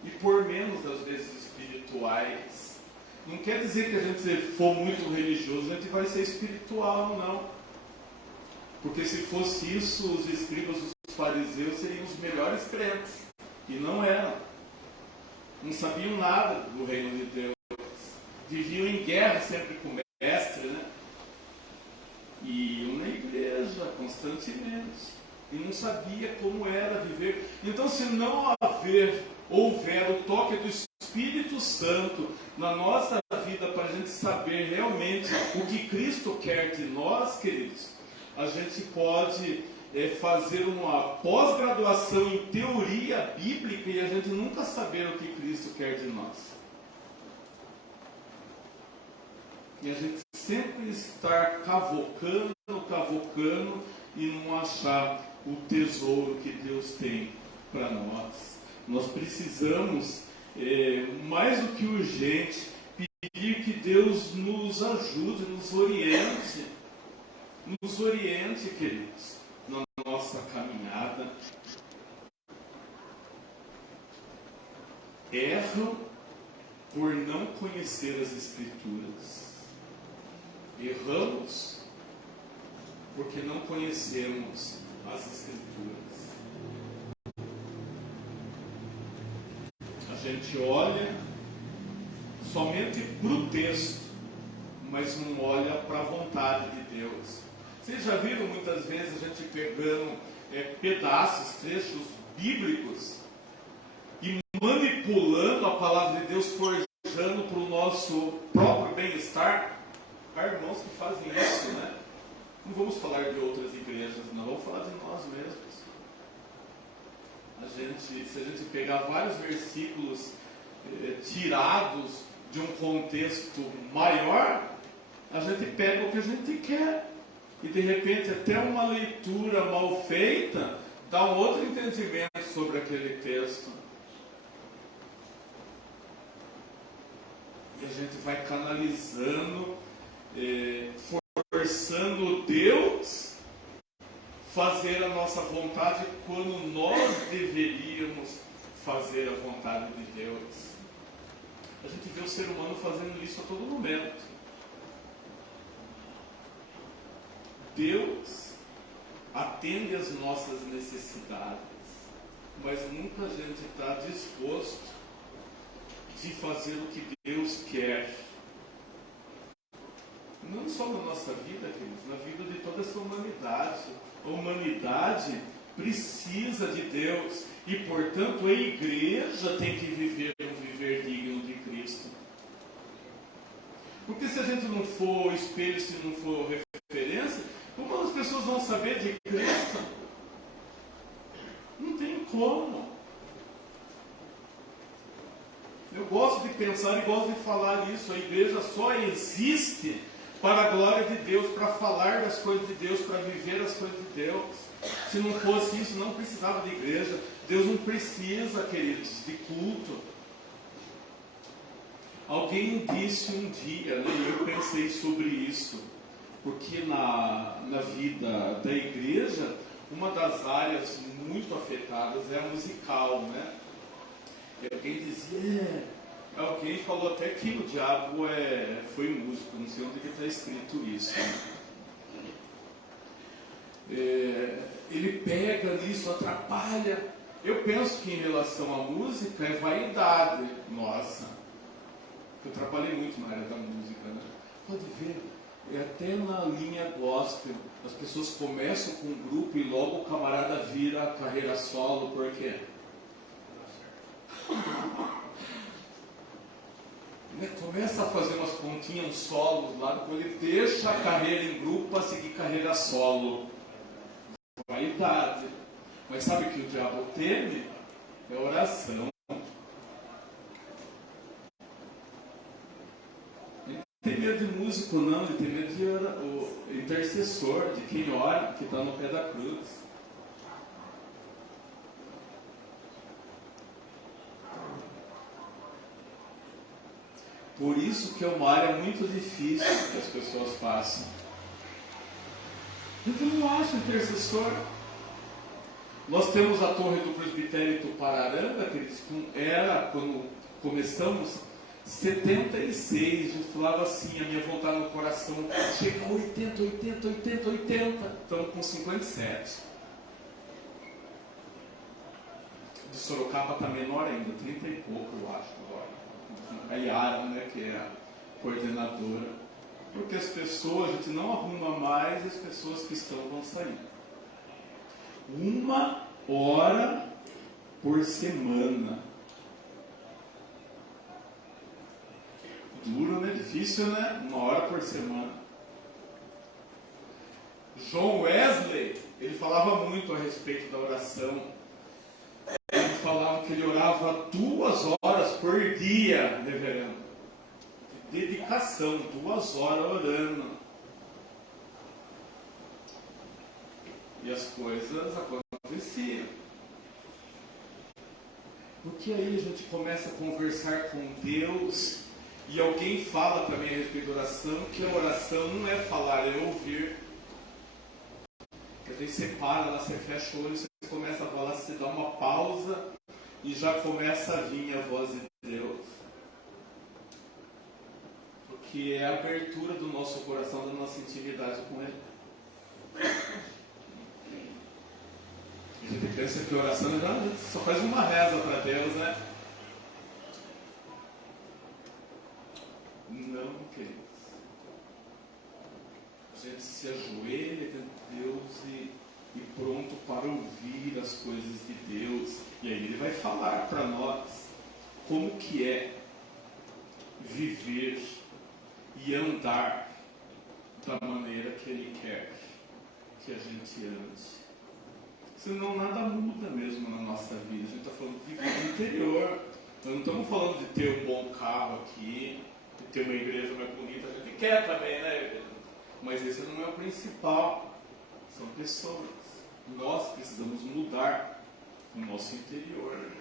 e por menos às vezes espirituais. Não quer dizer que a gente, se for muito religioso, a gente vai ser espiritual, não. Porque se fosse isso, os escribas, os fariseus seriam os melhores crentes. E não eram. Não sabiam nada do reino de Deus. viviam em guerra sempre com o mestre, né? E iam na igreja constantemente. E não sabia como era viver. Então, se não houver o toque do Espírito Santo na nossa vida para a gente saber realmente o que Cristo quer de nós, queridos, a gente pode fazer uma pós-graduação em teoria bíblica e a gente nunca saber o que Cristo quer de nós. E a gente sempre estar cavocando e não achar o tesouro que Deus tem para nós. Nós precisamos, mais do que urgente, pedir que Deus nos ajude, nos oriente, queridos, na nossa caminhada. Erram por não conhecer as Escrituras. Erramos porque não conhecemos as Escrituras. A gente olha somente para o texto, mas não olha para a vontade de Deus. Vocês já viram muitas vezes a gente pegando pedaços, trechos bíblicos e manipulando a palavra de Deus, forjando para o nosso próprio bem-estar? Há irmãos que fazem isso, né? Não vamos falar de outras igrejas, não, vamos falar de nós mesmos. Se a gente pegar vários versículos tirados de um contexto maior, a gente pega o que a gente quer. E de repente até uma leitura mal feita dá um outro entendimento sobre aquele texto. E a gente vai canalizando, forçando Deus fazer a nossa vontade quando nós deveríamos fazer a vontade de Deus. A gente vê o ser humano fazendo isso a todo momento. Deus atende às nossas necessidades, mas nunca a gente está disposto de fazer o que Deus quer. Não só na nossa vida, queridos, na vida de toda essa humanidade. A humanidade precisa de Deus e, portanto, a igreja tem que viver um viver digno de Cristo. Porque se a gente não for espelho, se não for referência, como as pessoas vão saber de Cristo? Não tem como. Eu gosto de pensar e gosto de falar isso. A igreja só existe para a glória de Deus, para falar das coisas de Deus, para viver as coisas de Deus. Se não fosse isso, não precisava de igreja. Deus não precisa, queridos, de culto. Alguém disse um dia, né, e eu pensei sobre isso, porque na vida da igreja, uma das áreas muito afetadas é a musical, né? E alguém dizia, alguém falou até que o diabo foi músico, não sei onde que está escrito isso. Ele pega nisso, atrapalha. Eu penso que em relação à música é vaidade nossa. Eu trabalhei muito na área da música, né? Pode ver, até na linha gospel, as pessoas começam com um grupo e logo o camarada vira a carreira solo, por quê? Começa a fazer umas pontinhas, uns solos lá, depois ele deixa a carreira em grupo para seguir carreira solo. Vaidade. Mas sabe o que o diabo teme? É oração. Ele não tem medo de músico, não, ele tem medo de o intercessor, de quem ora, que está no pé da cruz. Por isso que é uma área muito difícil que as pessoas passam. Eu não acho intercessor. Nós temos a torre do presbitério Tupararanga, que era, quando começamos, 76. Eu falava assim, a minha vontade no coração, chega a 80. Estamos com 57. De Sorocaba está menor ainda, 30 e pouco, eu acho, agora. A Yara, né, que é coordenadora, porque as pessoas, a gente não arruma mais, as pessoas que estão vão sair. 1 hora por semana. Duro, né? Difícil, né? 1 hora por semana. John Wesley, ele falava muito a respeito da oração. Ele falava que ele orava 2 horas por dia, reverendo. De dedicação, 2 horas orando. E as coisas aconteciam. Porque aí a gente começa a conversar com Deus. E alguém fala também a respeito da oração, que a oração não é falar, é ouvir. Porque você para lá, você fecha o olho, você começa a falar, você dá uma pausa e já começa a vir a voz de Deus. Porque é a abertura do nosso coração, da nossa intimidade com Ele. A gente pensa que a oração só faz uma reza para Deus, né? Não, queridos. A gente se ajoelha diante de Deus e pronto para ouvir as coisas de Deus. E aí Ele vai falar para nós como que é viver e andar da maneira que Ele quer que a gente ande. Senão nada muda mesmo na nossa vida. A gente está falando de vida interior. Nós não estamos falando de ter um bom carro aqui, de ter uma igreja mais bonita. A gente quer também, né? Mas esse não é o principal. São pessoas. Nós precisamos mudar o nosso interior.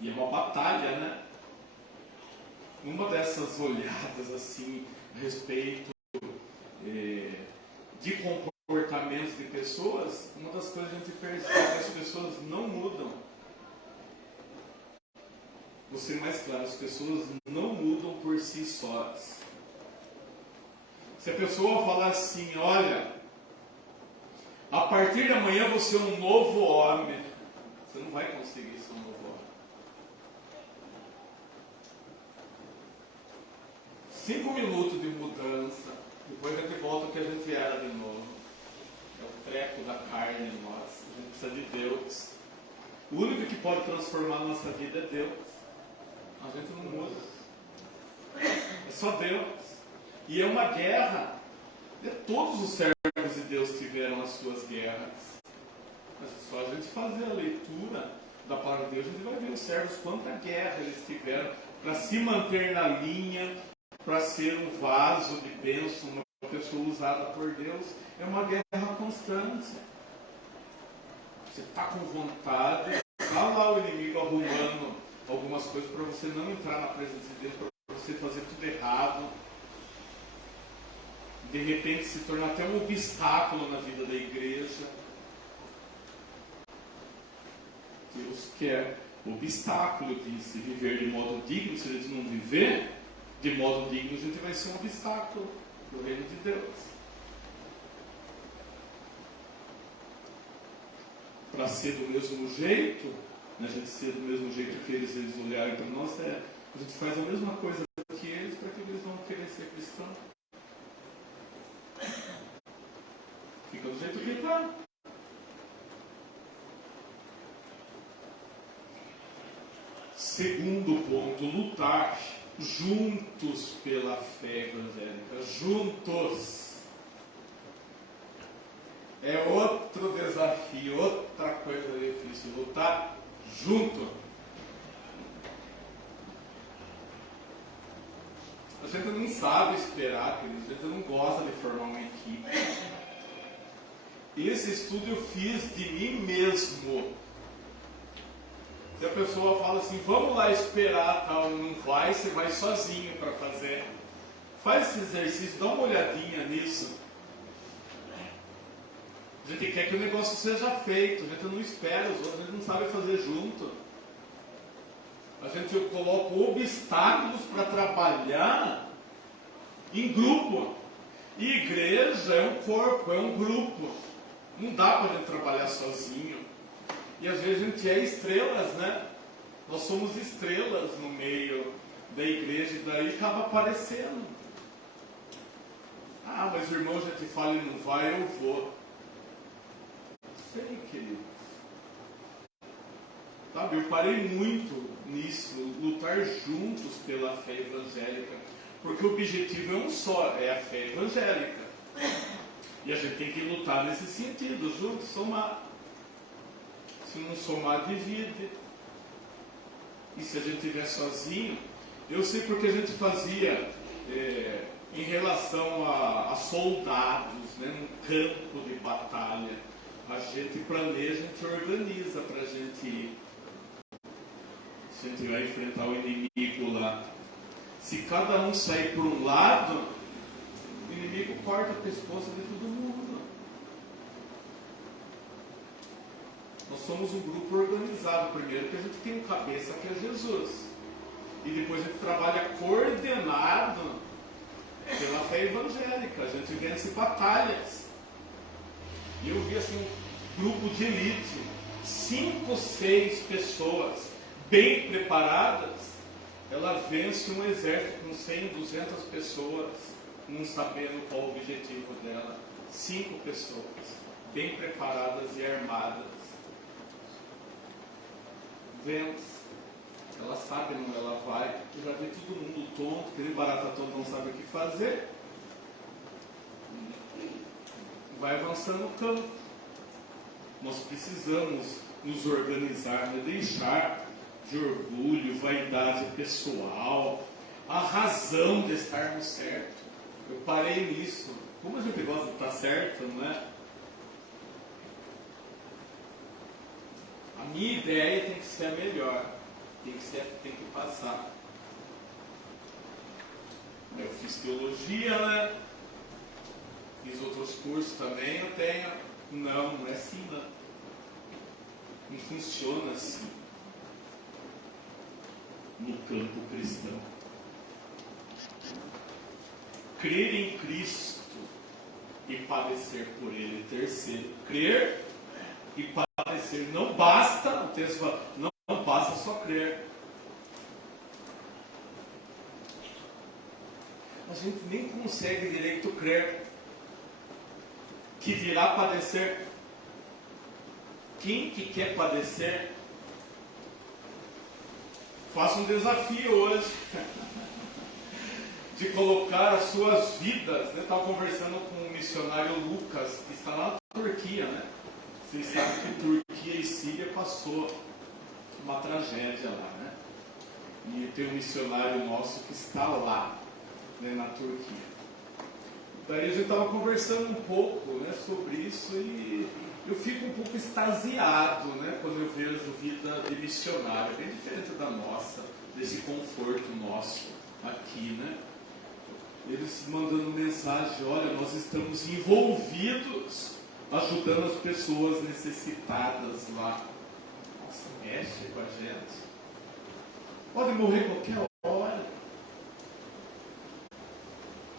E é uma batalha, né? Uma dessas olhadas assim a respeito de comportamentos de pessoas, uma das coisas que a gente percebe é que as pessoas não mudam. Vou ser mais claro, as pessoas não mudam por si sós. Se a pessoa falar assim, olha, a partir de amanhã você é um novo homem, você não vai conseguir ser um novo homem. 5 minutos de mudança, depois a gente volta ao que a gente era de novo. É o treco da carne em nós. A gente precisa de Deus. O único que pode transformar a nossa vida é Deus. A gente não muda. É só Deus. E é uma guerra. Todos os servos de Deus tiveram as suas guerras. Mas só a gente fazer a leitura da palavra de Deus, a gente vai ver os servos quanta guerra eles tiveram para se manter na linha, para ser um vaso de bênção, uma pessoa usada por Deus. É uma guerra constante. Você está com vontade, está lá o inimigo arrumando algumas coisas para você não entrar na presença de Deus, para você fazer tudo errado. De repente se tornar até um obstáculo na vida da igreja. Deus quer obstáculo de se viver de modo digno. Se a gente não viver de modo digno, a gente vai ser um obstáculo no reino de Deus. Para ser do mesmo jeito, a gente ser do mesmo jeito que eles olharem para nós, a gente faz a mesma coisa que eles para que eles vão querer ser cristãos. Fica do jeito que está. Segundo ponto, lutar juntos pela fé evangélica. Juntos. É outro desafio, outra coisa difícil. Lutar junto. A gente não sabe esperar, queridos. A gente não gosta de formar uma equipe. Esse estudo eu fiz de mim mesmo. Se a pessoa fala assim, vamos lá esperar, tal, não vai, você vai sozinho para fazer. Faz esse exercício, dá uma olhadinha nisso. A gente quer que o negócio seja feito, a gente não espera os outros, a gente não sabe fazer junto. A gente coloca obstáculos para trabalhar em grupo. E igreja é um corpo, é um grupo. Não dá para a gente trabalhar sozinho. E às vezes a gente é estrelas, né? Nós somos estrelas no meio da igreja, e daí acaba aparecendo. Ah, mas o irmão já te fala e não vai, eu vou. Sei, querido. Sabe, eu parei muito nisso, lutar juntos pela fé evangélica, porque o objetivo é um só, é a fé evangélica. E a gente tem que lutar nesse sentido, juntos, somar. Se não somar, divide. E se a gente estiver sozinho, eu sei porque a gente fazia em relação a soldados, né, num campo de batalha. A gente planeja, a gente organiza para a gente ir. Se a gente vai enfrentar o inimigo lá. Se cada um sair por um lado, o inimigo corta o pescoço de todo mundo. Nós somos um grupo organizado. Primeiro que a gente tem um cabeça que é Jesus. E depois a gente trabalha coordenado pela fé evangélica. A gente vence batalhas. E eu vi assim um grupo de elite, 5, 6 pessoas bem preparadas, ela vence um exército com 100, 200 pessoas, não sabendo qual o objetivo dela. 5 pessoas bem preparadas e armadas. Vence. Ela sabe onde ela vai, e já vê todo mundo tonto, aquele barata tonto não sabe o que fazer. Vai avançando o campo. Nós precisamos nos organizar, né? Deixar de orgulho, vaidade pessoal, a razão de estarmos certos. Eu parei nisso. Como a gente gosta de estar certo, não é? A minha ideia tem que ser a melhor. Tem que passar. Eu fiz teologia, né? Fiz outros cursos também, eu tenho. Não é assim, não. Não funciona assim. No campo cristão. Crer em Cristo e padecer por Ele. Terceiro, crer e padecer. Não basta, o texto fala, não basta só crer. A gente nem consegue direito crer. Que virá padecer. Quem que quer padecer? Faça um desafio hoje de colocar as suas vidas. Eu estava conversando com o missionário Lucas, que está lá na Turquia, né? Vocês sabem que Turquia e Síria passou uma tragédia lá, né? E tem um missionário nosso que está lá, né, na Turquia. Daí a gente estava conversando um pouco, né, sobre isso, e eu fico um pouco extasiado, né, quando eu vejo vida de missionário, bem diferente da nossa, desse conforto nosso aqui, né? Eles mandando mensagem, olha, nós estamos envolvidos ajudando as pessoas necessitadas lá. Nossa, mexe com a gente. Pode morrer qualquer hora.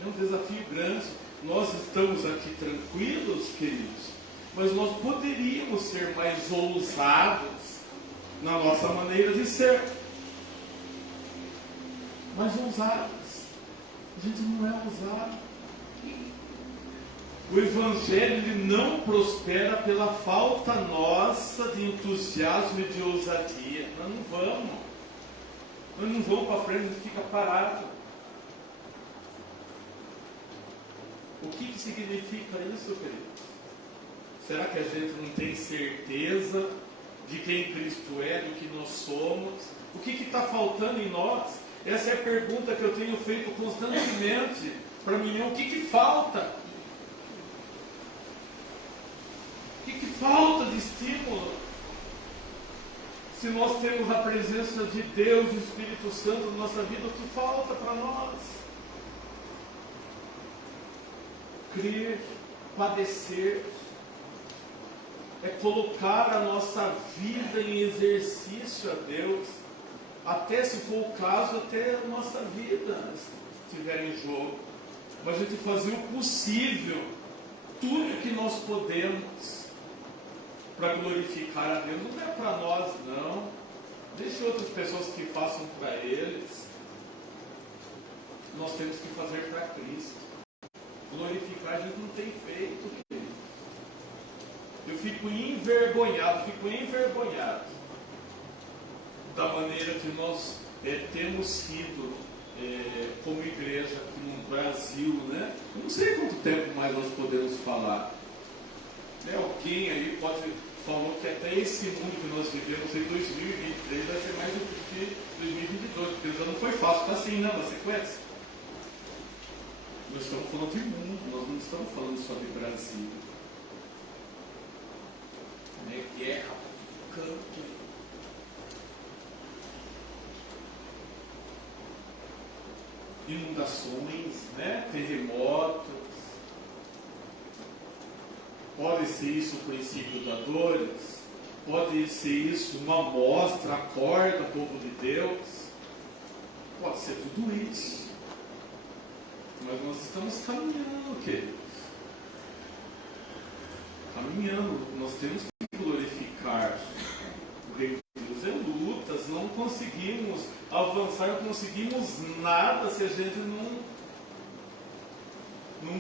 É um desafio grande. Nós estamos aqui tranquilos, queridos, mas nós poderíamos ser mais ousados na nossa maneira de ser. Mais ousados. A gente não é ousado. O Evangelho ele não prospera pela falta nossa de entusiasmo e de ousadia. Nós não vamos. Nós não vamos para frente, a gente fica parado. O que significa isso, queridos? Será que a gente não tem certeza de quem Cristo é, do que nós somos? O que está faltando em nós? Essa é a pergunta que eu tenho feito constantemente para mim. O que falta? O que falta de estímulo? Se nós temos a presença de Deus, o Espírito Santo na nossa vida, o que falta para nós? Crer, padecer, é colocar a nossa vida em exercício a Deus, até se for o caso, até a nossa vida estiver em jogo, mas a gente fazer o possível, tudo que nós podemos, para glorificar a Deus. Não é para nós, não. Deixe outras pessoas que façam para eles. nós temos que fazer para Cristo. Glorificar a gente não tem feito, querido. Eu fico envergonhado da maneira que nós temos sido como igreja aqui no Brasil, né? Eu não sei quanto tempo mais nós podemos falar. Alguém aí falou que até esse mundo que nós vivemos em 2023 vai ser mais do que 2022, porque já não foi fácil, está assim, né, na sequência. Nós estamos falando de mundo, nós não estamos falando só de Brasil. Guerra, canto. Inundações, terremotos. Pode ser isso o princípio da dores, pode ser isso uma amostra, acorda, povo de Deus, pode ser tudo isso. Mas nós estamos caminhando, queridos. Caminhando, nós temos que glorificar o reino de Deus. É lutas, não conseguimos avançar, não conseguimos nada se a gente não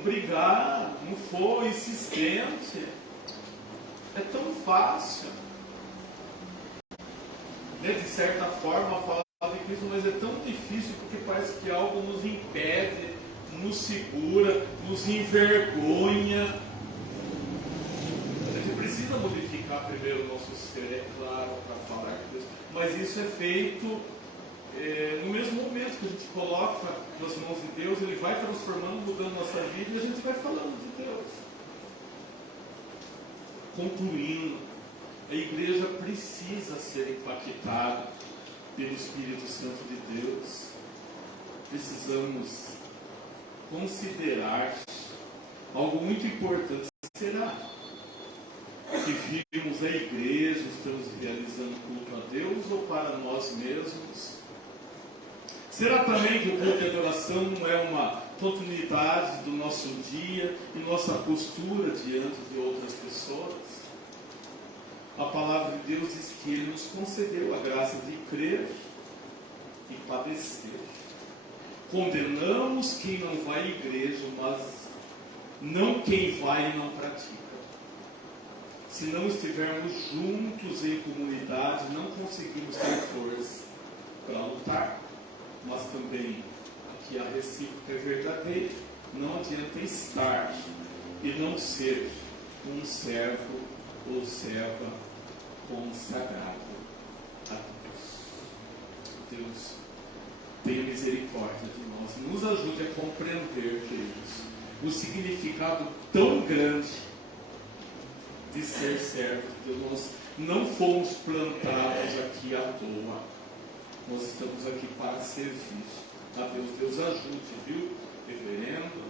brigar, não for insistente. É tão fácil, de certa forma, falar de Cristo, mas é tão difícil porque parece que algo nos impede, nos segura, nos envergonha. A gente precisa modificar primeiro o nosso ser, é claro, para falar de Deus, mas isso é feito no mesmo momento que a gente coloca nas mãos de Deus, Ele vai transformando, mudando nossa vida e a gente vai falando de Deus. Concluindo, a igreja precisa ser impactada pelo Espírito Santo de Deus. Precisamos considerar algo muito importante. Será que vimos a igreja, estamos realizando culto a Deus ou para nós mesmos? Será também que o culto de adoração não é uma continuidade do nosso dia e nossa postura diante de outras pessoas? A palavra de Deus diz que Ele nos concedeu a graça de crer e padecer. Condenamos quem não vai à igreja, mas não quem vai e não pratica. Se não estivermos juntos em comunidade, não conseguimos ter força para lutar. Mas também aqui a recíproca é verdadeira. Não adianta estar e não ser um servo ou serva consagrado a Deus. Deus, tenha misericórdia de nós. Nos ajude a compreender, queridos, o significado tão grande de ser servo de Deus. Nós não fomos plantados aqui à toa. Nós estamos aqui para servir a Deus. Deus ajude, viu? Reverendo,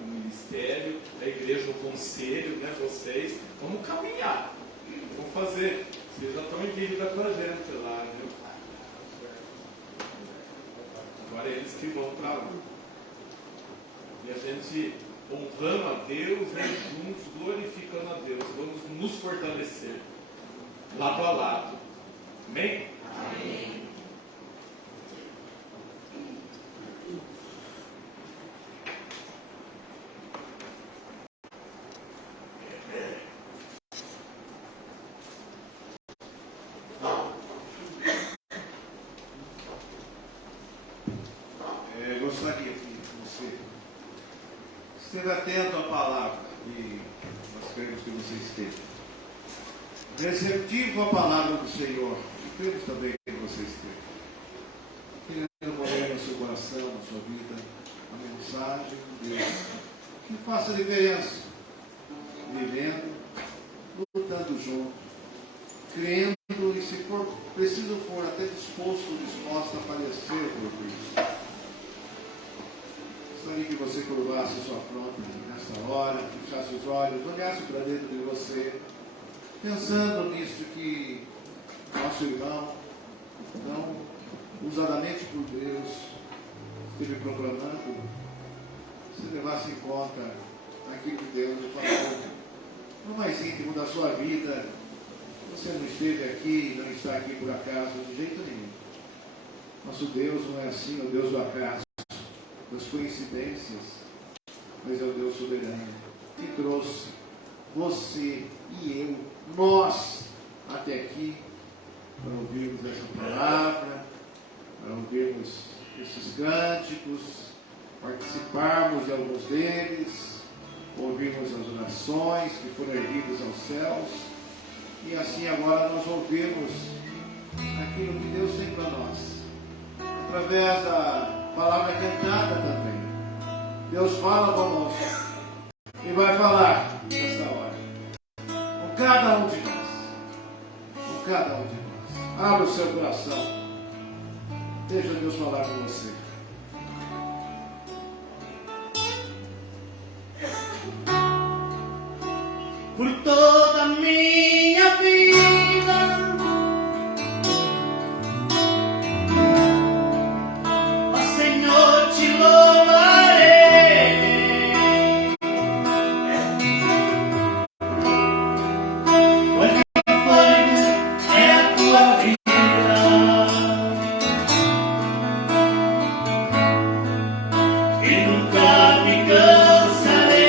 o ministério, a igreja, o conselho, vocês. Vamos caminhar. Vamos fazer. Vocês já estão em dívida com a gente lá, viu? Agora é eles que vão para lá. E a gente, honrando a Deus, juntos, glorificando a Deus. Vamos nos fortalecer. Lado a lado. Amém? Amém. Gostaria que você esteja atento à palavra e nós queremos que você esteja receptivo à palavra do Senhor e queremos também que você esteja querendo morrer no seu coração, na sua vida, a mensagem de Deus que faça diferença, vivendo, lutando junto, crendo e, se for preciso for, até disposta a padecer por Cristo. Gostaria que você curvasse a sua fronte nesta hora, fechasse os olhos, olhasse para dentro de você, pensando nisso que nosso irmão, tão usadamente por Deus, esteve proclamando, se levasse em conta aquilo que Deus falou no mais íntimo da sua vida. Você não esteve aqui, não está aqui por acaso, de jeito nenhum. Nosso Deus não é assim, o Deus do acaso. das coincidências, mas é o Deus soberano que trouxe você e eu, nós, até aqui, para ouvirmos essa palavra, para ouvirmos esses cânticos, participarmos de alguns deles, ouvirmos as orações que foram erguidas aos céus, e assim agora nós ouvimos aquilo que Deus tem para nós, através da palavra cantada também. Deus fala conosco e vai falar nessa hora, com cada um de nós, com cada um de nós. Abra o seu coração, deixa Deus falar com você. Por toda a minha vida, ó Senhor, te louvarei. Quando foi é a tua vida, e nunca me cansarei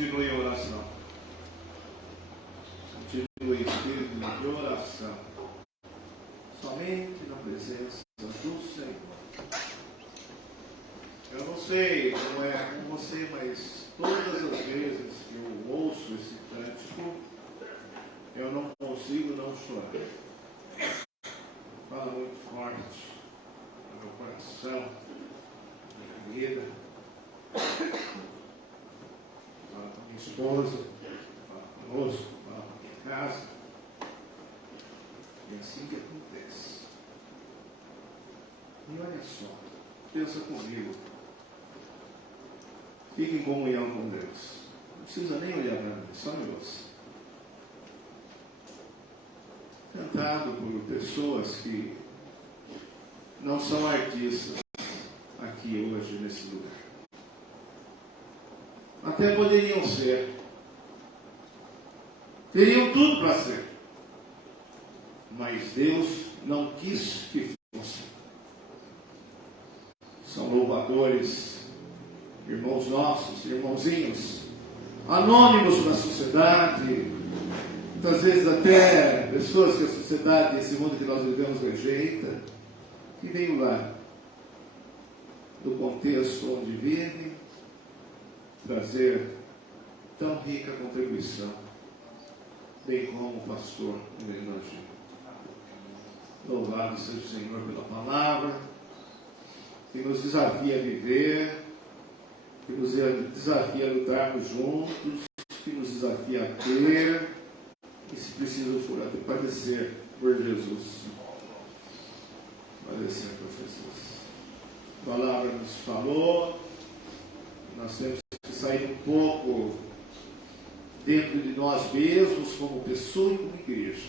Continue em oração. Continue em espírito de oração. Somente na presença do Senhor. Eu não sei como é com você, mas todas as vezes que eu ouço esse cântico, eu não consigo não chorar. Fala muito forte no meu coração, na minha vida. Fala com minha esposa, fala conosco, fala com minha casa. É assim que acontece. E olha só, pensa comigo. Fique em comunhão com Deus. Não precisa nem olhar para mim, só me ouça. Cantado por pessoas que não são artistas aqui hoje nesse lugar. Até poderiam ser. Teriam tudo para ser. Mas Deus não quis que fossem. São louvadores, irmãos nossos, irmãozinhos, anônimos na sociedade, muitas vezes até pessoas que a sociedade, esse mundo que nós vivemos, rejeita, que veio lá, do contexto onde vivem, trazer tão rica contribuição, bem como o pastor no Evangelho. Louvado seja o Senhor pela palavra, que nos desafia a viver, que nos desafia a lutarmos juntos, que nos desafia a ter, e se preciso for até padecer por Jesus. Padecer por Jesus. A palavra nos falou, nós temos que sair um pouco dentro de nós mesmos, como pessoa e como igreja.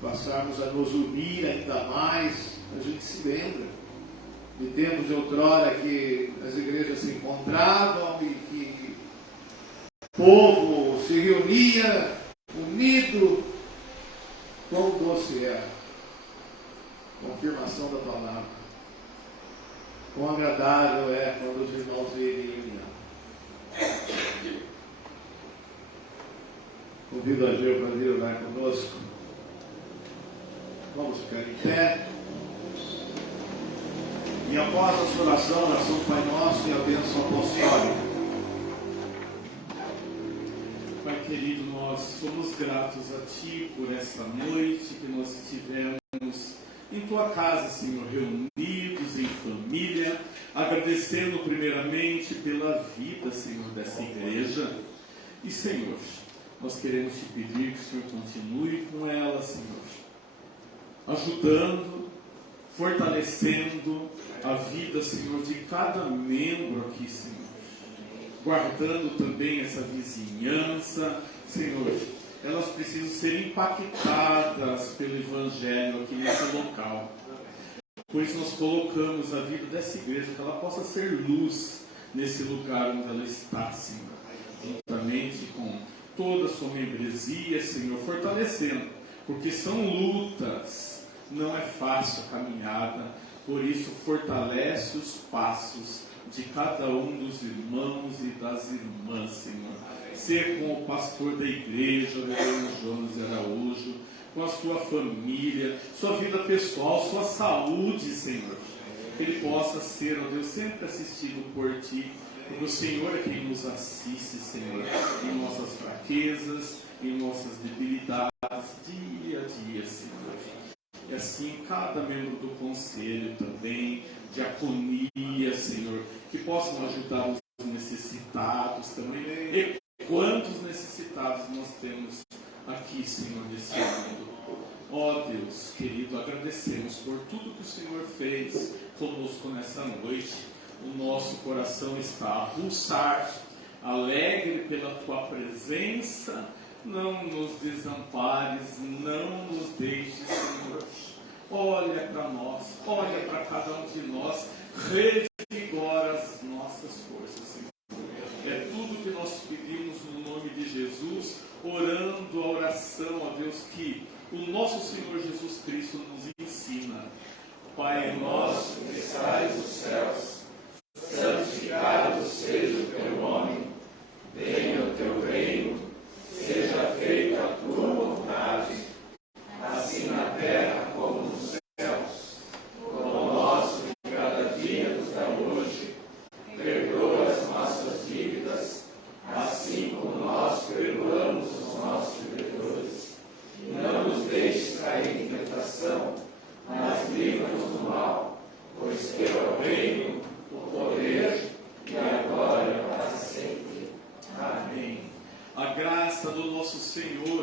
Passarmos a nos unir ainda mais. A gente se lembra de tempos de outrora que as igrejas se encontravam e que o povo se reunia unido. Quão doce é a confirmação da palavra. Quão agradável é quando os irmãos vivem em união. Convido a Geu para vir orar conosco. Vamos ficar em pé. E após a sua oração do Pai Nosso e a bênção apostólica. Pai querido, nós somos gratos a Ti por essa noite que nós estivemos em Tua casa, Senhor, reunidos em família, agradecendo primeiramente pela vida, Senhor, dessa igreja. E, Senhor, nós queremos Te pedir que o Senhor continue com ela, Senhor, ajudando, fortalecendo a vida, Senhor, de cada membro aqui, Senhor. Guardando também essa vizinhança, Senhor. Elas precisam ser impactadas pelo Evangelho aqui nesse local. Por isso nós colocamos a vida dessa igreja, que ela possa ser luz nesse lugar onde ela está, Senhor. Juntamente com toda a sua membresia, Senhor, fortalecendo. Porque são lutas, não é fácil a caminhada. Por isso fortalece os passos de cada um dos irmãos e das irmãs, Senhor. Ser com o pastor da igreja, o reverendo Jonas Araújo, com a sua família, sua vida pessoal, sua saúde, Senhor. Que ele possa ser, ó Deus, sempre assistido por Ti, porque o Senhor é quem nos assiste, Senhor, em nossas fraquezas, em nossas debilidades, dia a dia, Senhor. E assim, cada membro do conselho também, diaconia, Senhor, que possam ajudar os necessitados também. E quantos necessitados nós temos aqui, Senhor, nesse mundo. Ó Deus querido, agradecemos por tudo que o Senhor fez conosco nessa noite. O nosso coração está a pulsar, alegre pela Tua presença. Não nos desampares, não nos deixes, Senhor. Olha para nós, olha para cada um de nós, revigora as nossas forças, Senhor. É tudo que nós pedimos no nome de Jesus, orando a oração, ó Deus, que o nosso Senhor Jesus Cristo nos ensina. Pai nosso que estais nos céus, santificado seja o Teu nome.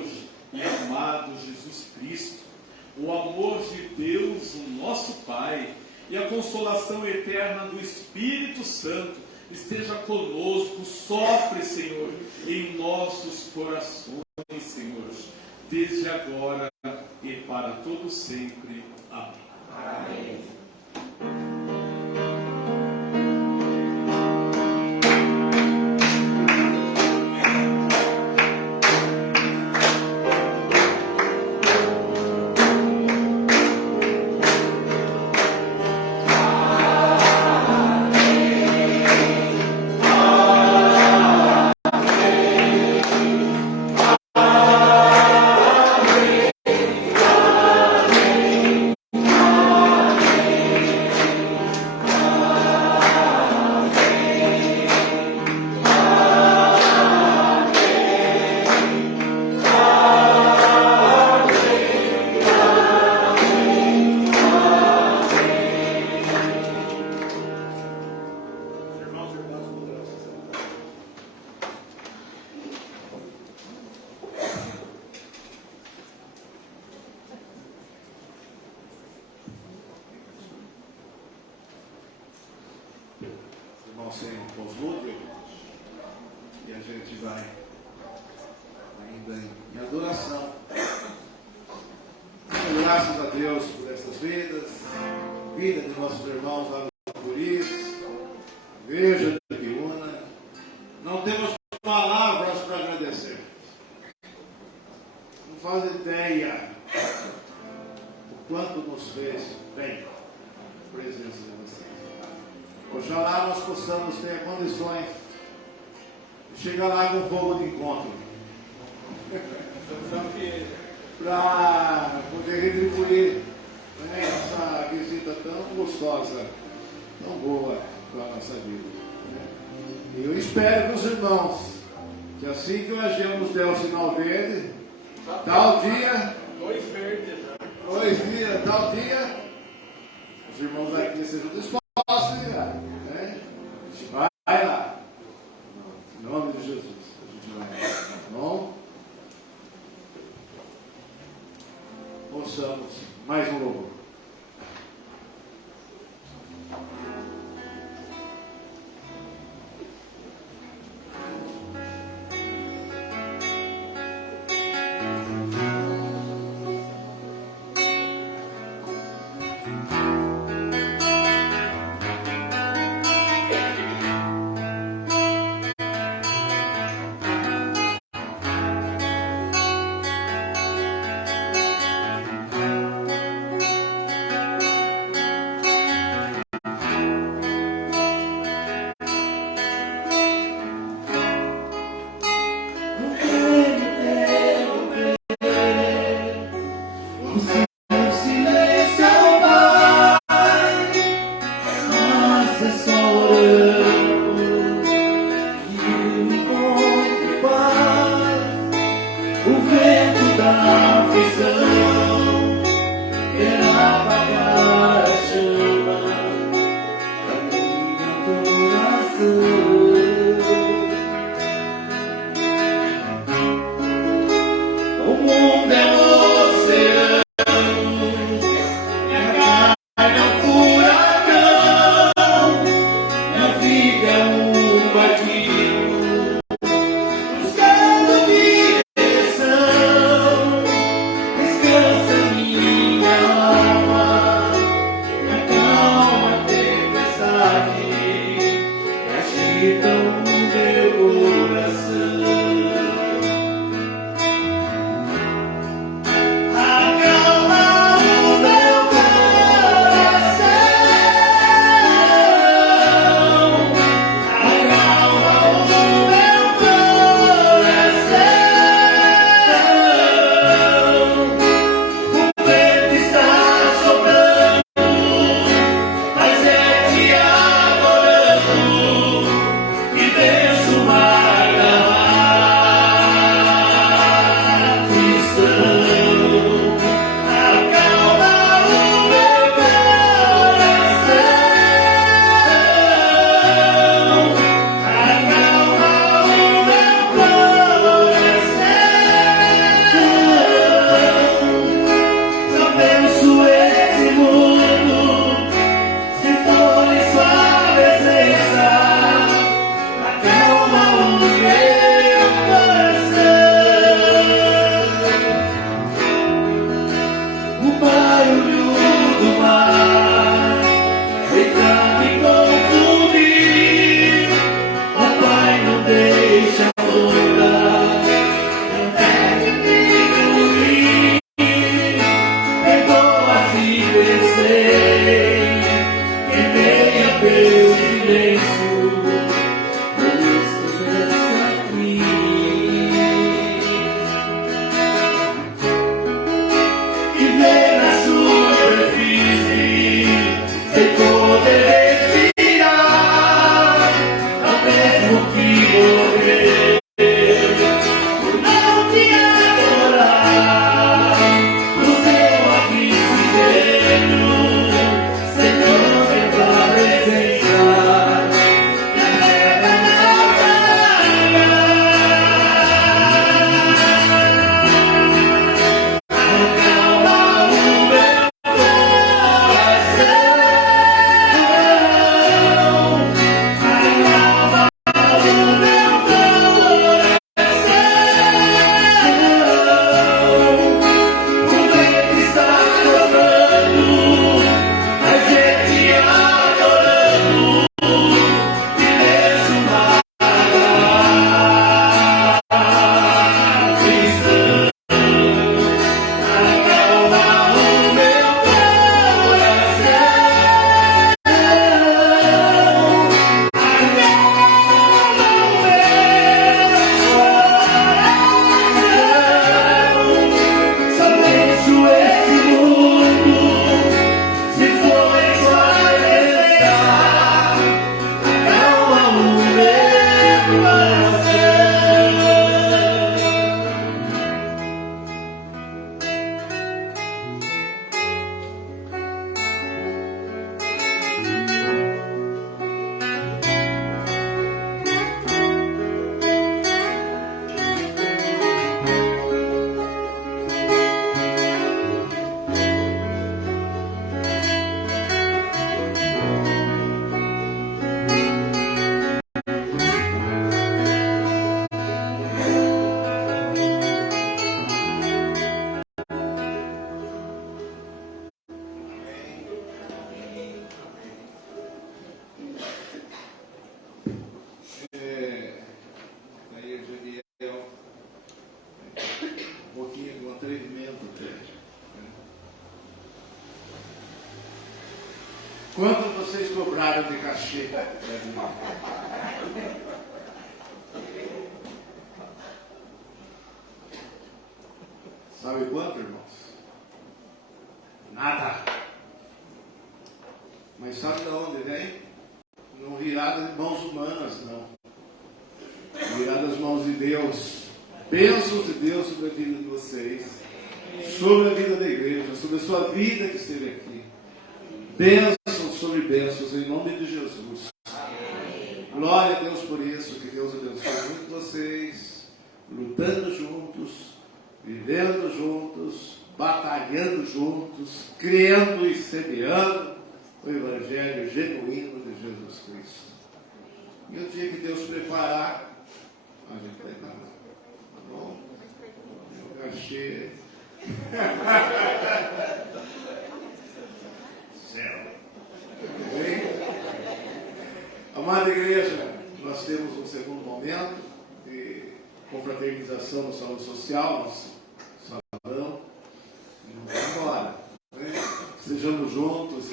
Senhor e amado Jesus Cristo, o amor de Deus, o nosso Pai, e a consolação eterna do Espírito Santo esteja conosco, sopre, Senhor, em nossos corações, Senhor, desde agora e para todo sempre. Amém. Amém. Sem pós-lúdio, e a gente vai ainda em adoração. Graças a Deus por essas vidas, vida de nossos irmãos lá no Puris, Igreja de Piúna. Não temos palavras para agradecer. Não faz ideia o quanto nos fez bem a presença de vocês. Oxalá nós possamos ter condições de chegar lá com fogo de encontro para poder retribuir essa visita tão gostosa, tão boa para a nossa vida. E eu espero que os irmãos, que assim que o Ageu nos der o sinal verde, tal dia, tal dia, os irmãos aqui sejam dispostos. Né? Vai lá, em nome de Jesus, a gente vai lá, tá bom? Ouçamos mais um louvor. Buscando direção, Quanto vocês cobraram de cachê? Sabe quanto, irmãos? Nada. Mas sabe de onde vem? Não virá das mãos humanas, não. Virá das mãos de Deus. Bênçãos de Deus sobre a vida de vocês, sobre a vida da igreja, sobre a sua vida que esteve aqui. Bênçãos sobre bênçãos, em nome de Jesus. Glória a Deus por isso, que Deus abençoe muito vocês, lutando juntos, vivendo juntos, batalhando juntos, crendo e semeando o Evangelho genuíno de Jesus Cristo. E o dia que Deus preparar, a gente vai estar lá. Tá bom? Eu achei. Céu. Amada igreja, nós temos um segundo momento de confraternização no salão social, nosso salão. Vamos embora. Estejamos juntos,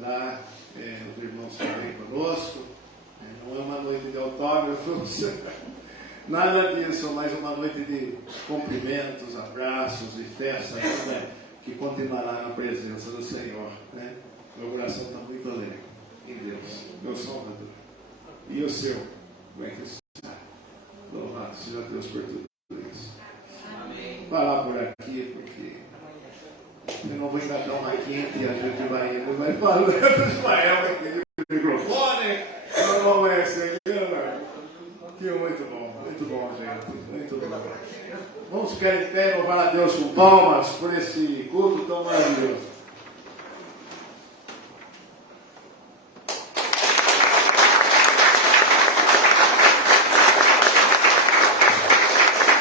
lá os irmãos também conosco. Não é uma noite de autógrafos, nada disso, mas uma noite de cumprimentos, abraços e festa, que continuará na presença do Senhor. Meu coração está muito alegre em Deus, meu Salvador. E o seu, como é que está? Louvado seja Deus por tudo isso. Amém. Parar por aqui, porque eu não vou engatar uma quente e a gente vai indo, vai falando do Ismael aqui no microfone. Não é Senhor. Que muito bom, gente. Muito bom. Vamos ficar em pé e louvar a Deus com palmas por esse culto tão maravilhoso.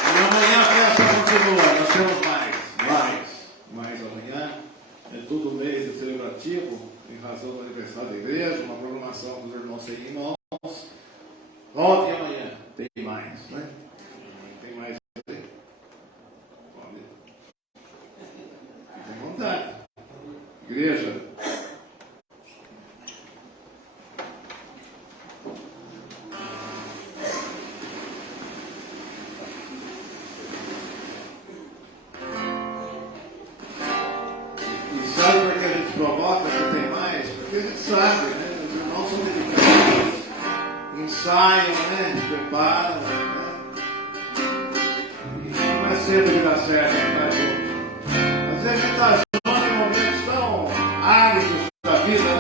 E amanhã a festa continua. Nós temos mais amanhã. É todo mês de celebrativo, em razão do aniversário da igreja, uma programação dos irmãos sem irmãos. Volte amanhã, tem mais, né? Tem mais. Pode. Fique à vontade. Igreja. E sabe por que a gente provoca que tem mais? Porque a gente sabe, né? Os irmãos são dedicados. Ensaiam, se preparam, E não é sempre que dá certo, tá junto. Às vezes a gente está junto em momentos tão áridos da vida,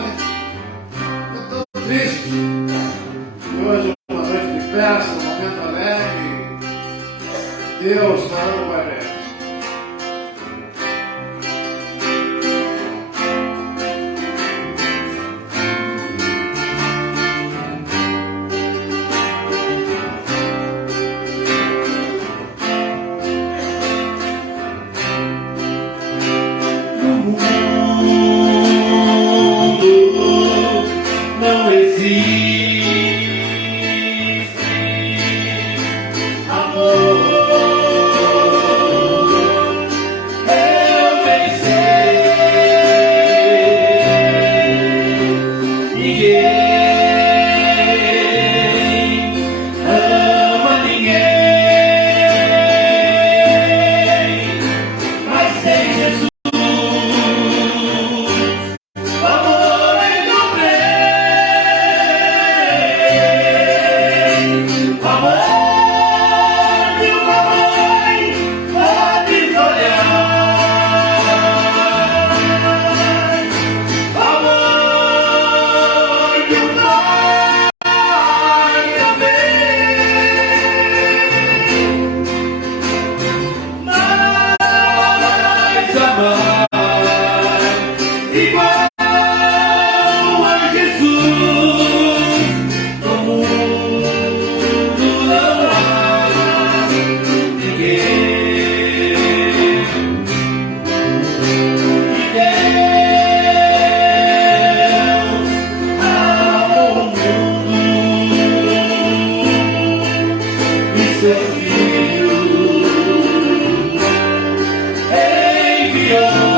É tão triste. E hoje é uma noite de festa, um momento alegre. Deus falando com a gente. Não existe Aleluia.